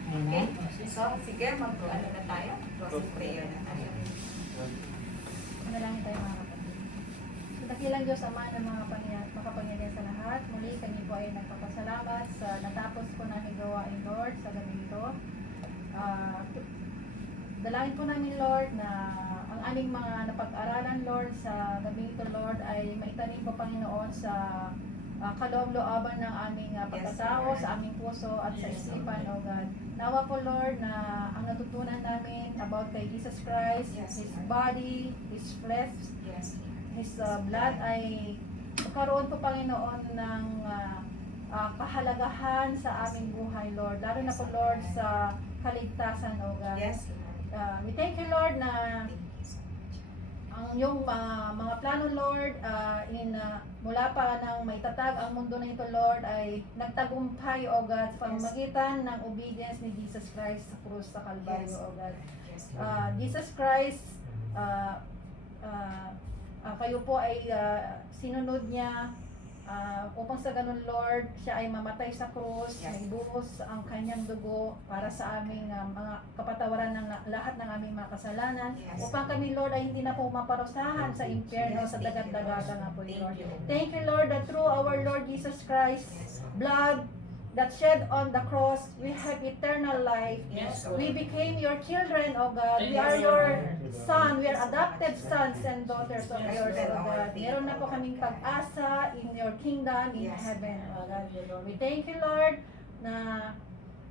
Okay? Amen. So, sige, mag-ano na tayo? Closing prayer na tayo. Manalangin tayo mga kapatid. Sa dakilang Diyos, Ama ng mga makapangyarihan sa lahat, muli kami po ay nagpapasalamat sa natapos po namin gawain, Lord, sa gabi ito. Dalangin po namin, Lord, na ang aming mga napag-aralan, Lord, sa gabi ito, Lord, ay maitanim po, Panginoon, sa kaloob-looban ng aming pagkatao, Lord. sa aming puso at sa Yes, isipan, Lord. O God. Nawa po, Lord, na ang natutunan namin about kay Jesus Christ, Yes, His Lord. body, His flesh, Yes. His blood ay magkaroon po, Panginoon, ng kahalagahan sa aming buhay, Lord. Lalo na po, Lord, sa kaligtasan, O God. Yes, Lord. We thank you, Lord, na Thank you so much. ang yung mga plano, Lord, mula pa nang maitatag ang mundo na ito, Lord, ay nagtagumpay, O God, sa pamamagitan ng obedience ni Jesus Christ sa krus sa Kalbaryo, Yes. O God. Yes, Lord. Jesus Christ, kayo po ay sinunod niya upang sa ganun, Lord, siya ay mamatay sa krus, Yes. naibuhos ang kanyang dugo para sa aming mga kapatawaran ng lahat ng aming mga kasalanan, Yes. upang kami, Lord, ay hindi na po maparusahan sa impyerno, Yes, sa thank you, dagat-dagata Lord. nga po, Thank Lord. you. Thank you, Lord, that through our Lord Jesus Christ, Yes. blood that shed on the cross, we have eternal life. Yes, We became your children, O God. We Thank are you, your Lord. son. We are adopted sons and daughters of Yes, yours, Lord. O God. Meron na po kaming pag-asa in your kingdom in Yes. heaven, O God. We thank you, Lord, na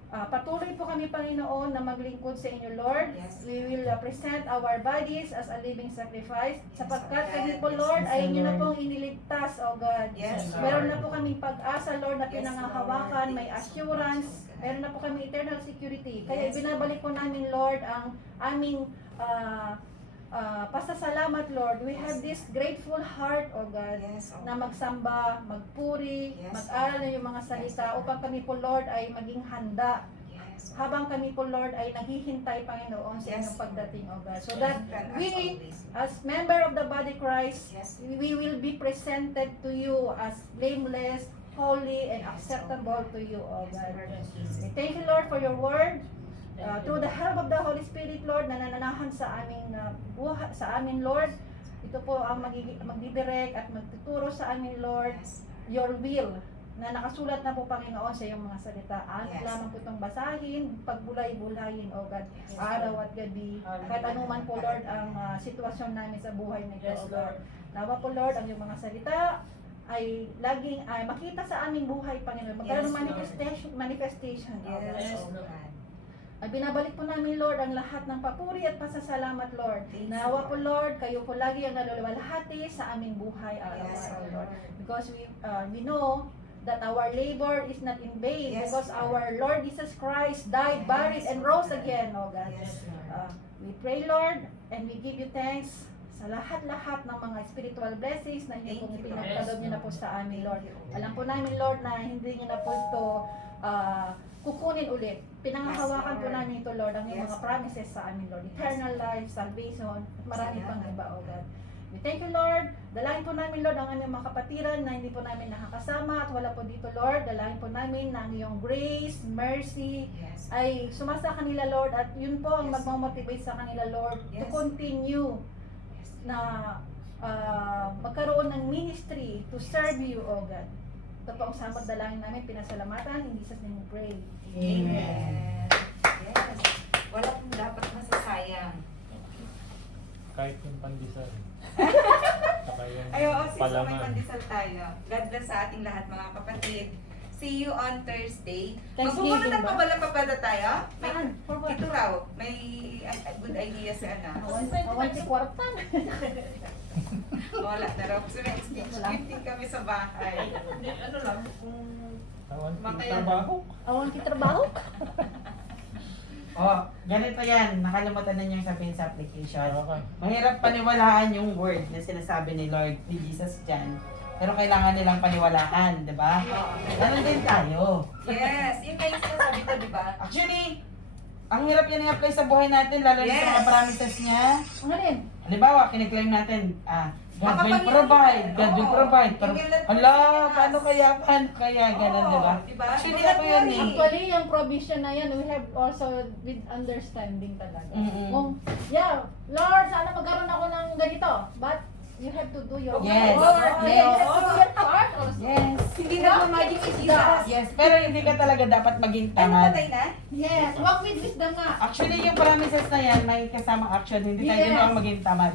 patuloy po kami, Panginoon, na maglingkod sa inyo, Lord. Yes. We will present our bodies as a living sacrifice, Yes, sapagkat O kami God. po, Yes, Lord, yes, ay inyo na Lord. pong iniligtas, O God. Yes, Lord. Meron na po kaming pag-asa, Lord, na Yes, pinangahawakan, Lord. may assurance, meron na po kami eternal security. Kaya Yes. ibinabalik po namin, Lord, ang aming pasasalamat, Lord. We have this grateful heart, O God, Yes, oh na magsamba, magpuri, Yes. mag-aral ng iyong mga salita upang kami po, Lord, ay maging handa Yes, oh habang kami po, Lord, ay naghihintay, Panginoon, sa Yes. inyong pagdating, O God. So God. that As we, always. as member of the body Christ, Yes. we will be presented to you as blameless, holy, and acceptable to you, O God. We thank you, Lord, for your word. Through the help of the Holy Spirit, Lord, na nananahan sa aming buhay, sa amin, Lord. Ito po ang magdidirect at magtuturo sa amin, Lord, Yes. your will na nakasulat na po, Panginoon, sa iyong mga salita. Amin Yes. lamang po itong basahin, pagbulay-bulayin, O God, Yes. araw at gabi. Kahit anuman po, Lord, ang sitwasyon namin sa buhay nito, Yes, O God. Lord. Nawa po, Lord, ang iyong mga salita ay laging makita sa aming buhay, Panginoon. Magkaroon ng Yes, manifestation, O God. Yes, Yes, oh Lord. God. Ay binabalik po namin, Lord, ang lahat ng papuri at pasasalamat, Lord. Thank you, Nawa po, Lord. Lord, kayo po lagi ang naluluwalhati sa aming buhay Yes, araw-araw, Lord. Lord. Because we know that our labor is not in vain, Yes, because Lord. our Lord Jesus Christ died, buried, and rose again, O God. Yes, Lord. We pray, Lord, and we give you thanks sa lahat-lahat ng mga spiritual blessings na inyo Thank pong you, Lord. pinagkaloob niyo na po sa amin, Lord. Thank you. Alam po namin, Lord, na hindi niyo na po ito kukunin ulit. Pinangahawakan Yes, po Lord. namin ito, Lord, ang iyong Yes, mga promises sa amin, Lord. Eternal life, salvation, at marami Salamat. pang iba, O God. We thank you, Lord. Dalangin po namin, Lord, ang aming mga kapatiran na hindi po namin nakakasama at wala po dito, Lord. Dalangin po namin na ang iyong grace, mercy, Yes. ay sumasa kanila, Lord, at yun po ang Yes. magmamotivate sa kanila, Lord, to Yes. continue Yes. na magkaroon ng ministry to serve you, O God. Ito po ang samot dalangin namin, pinasalamatan, in Jesus' name we pray. Amen. Yes. Wala pong dapat masasayang. Kahit yung pandesal. Saka yung Ay, oo, sis, so may palaman. pandesal tayo. God bless sa ating lahat, mga kapatid. See you on Thursday. Thanksgiving Magpupunta ba? pa pala tayo? May, Saan? For what? ito raw, may good idea si Ana. Awan si kwartan. Wala na raw. So, next gifting kami sa bahay. Ano lang, kung Awan, Makaya- trabaho. Awan ki trabaho. Oh, ganito yan. Nakalimutan na niyong sabihin sa application. Okay. Mahirap paniwalaan yung word na sinasabi ni Lord, ni Jesus dyan. Pero kailangan nilang paniwalaan, di ba? Ganon din tayo. Yes, yun na yung sinasabi ko, di ba? Actually, ang hirap yan i-apply sa buhay natin, lalo na sa Yes. mga promises niya. Ano rin? Halimbawa, kiniklaim natin, God will provide, God will provide. Pero, hala, paano kaya, ganon, di ba? Diba? Actually, ako yun eh. Actually, yung provision na yan, we have also with understanding talaga. Mm-mm. Kung, yeah, Lord, sana magkaroon ako ng ganito. But, you have to do your Yes. part. Yes. You have to do your part also. Yes. Hindi na magic si Jesus. Yes, pero hindi ka talaga dapat maging Ano tamad. patay na? Yes, walk with wisdom nga. Actually, yung promises na yan, may kasama action. Hindi tayo Yes. ganoon maging tamad.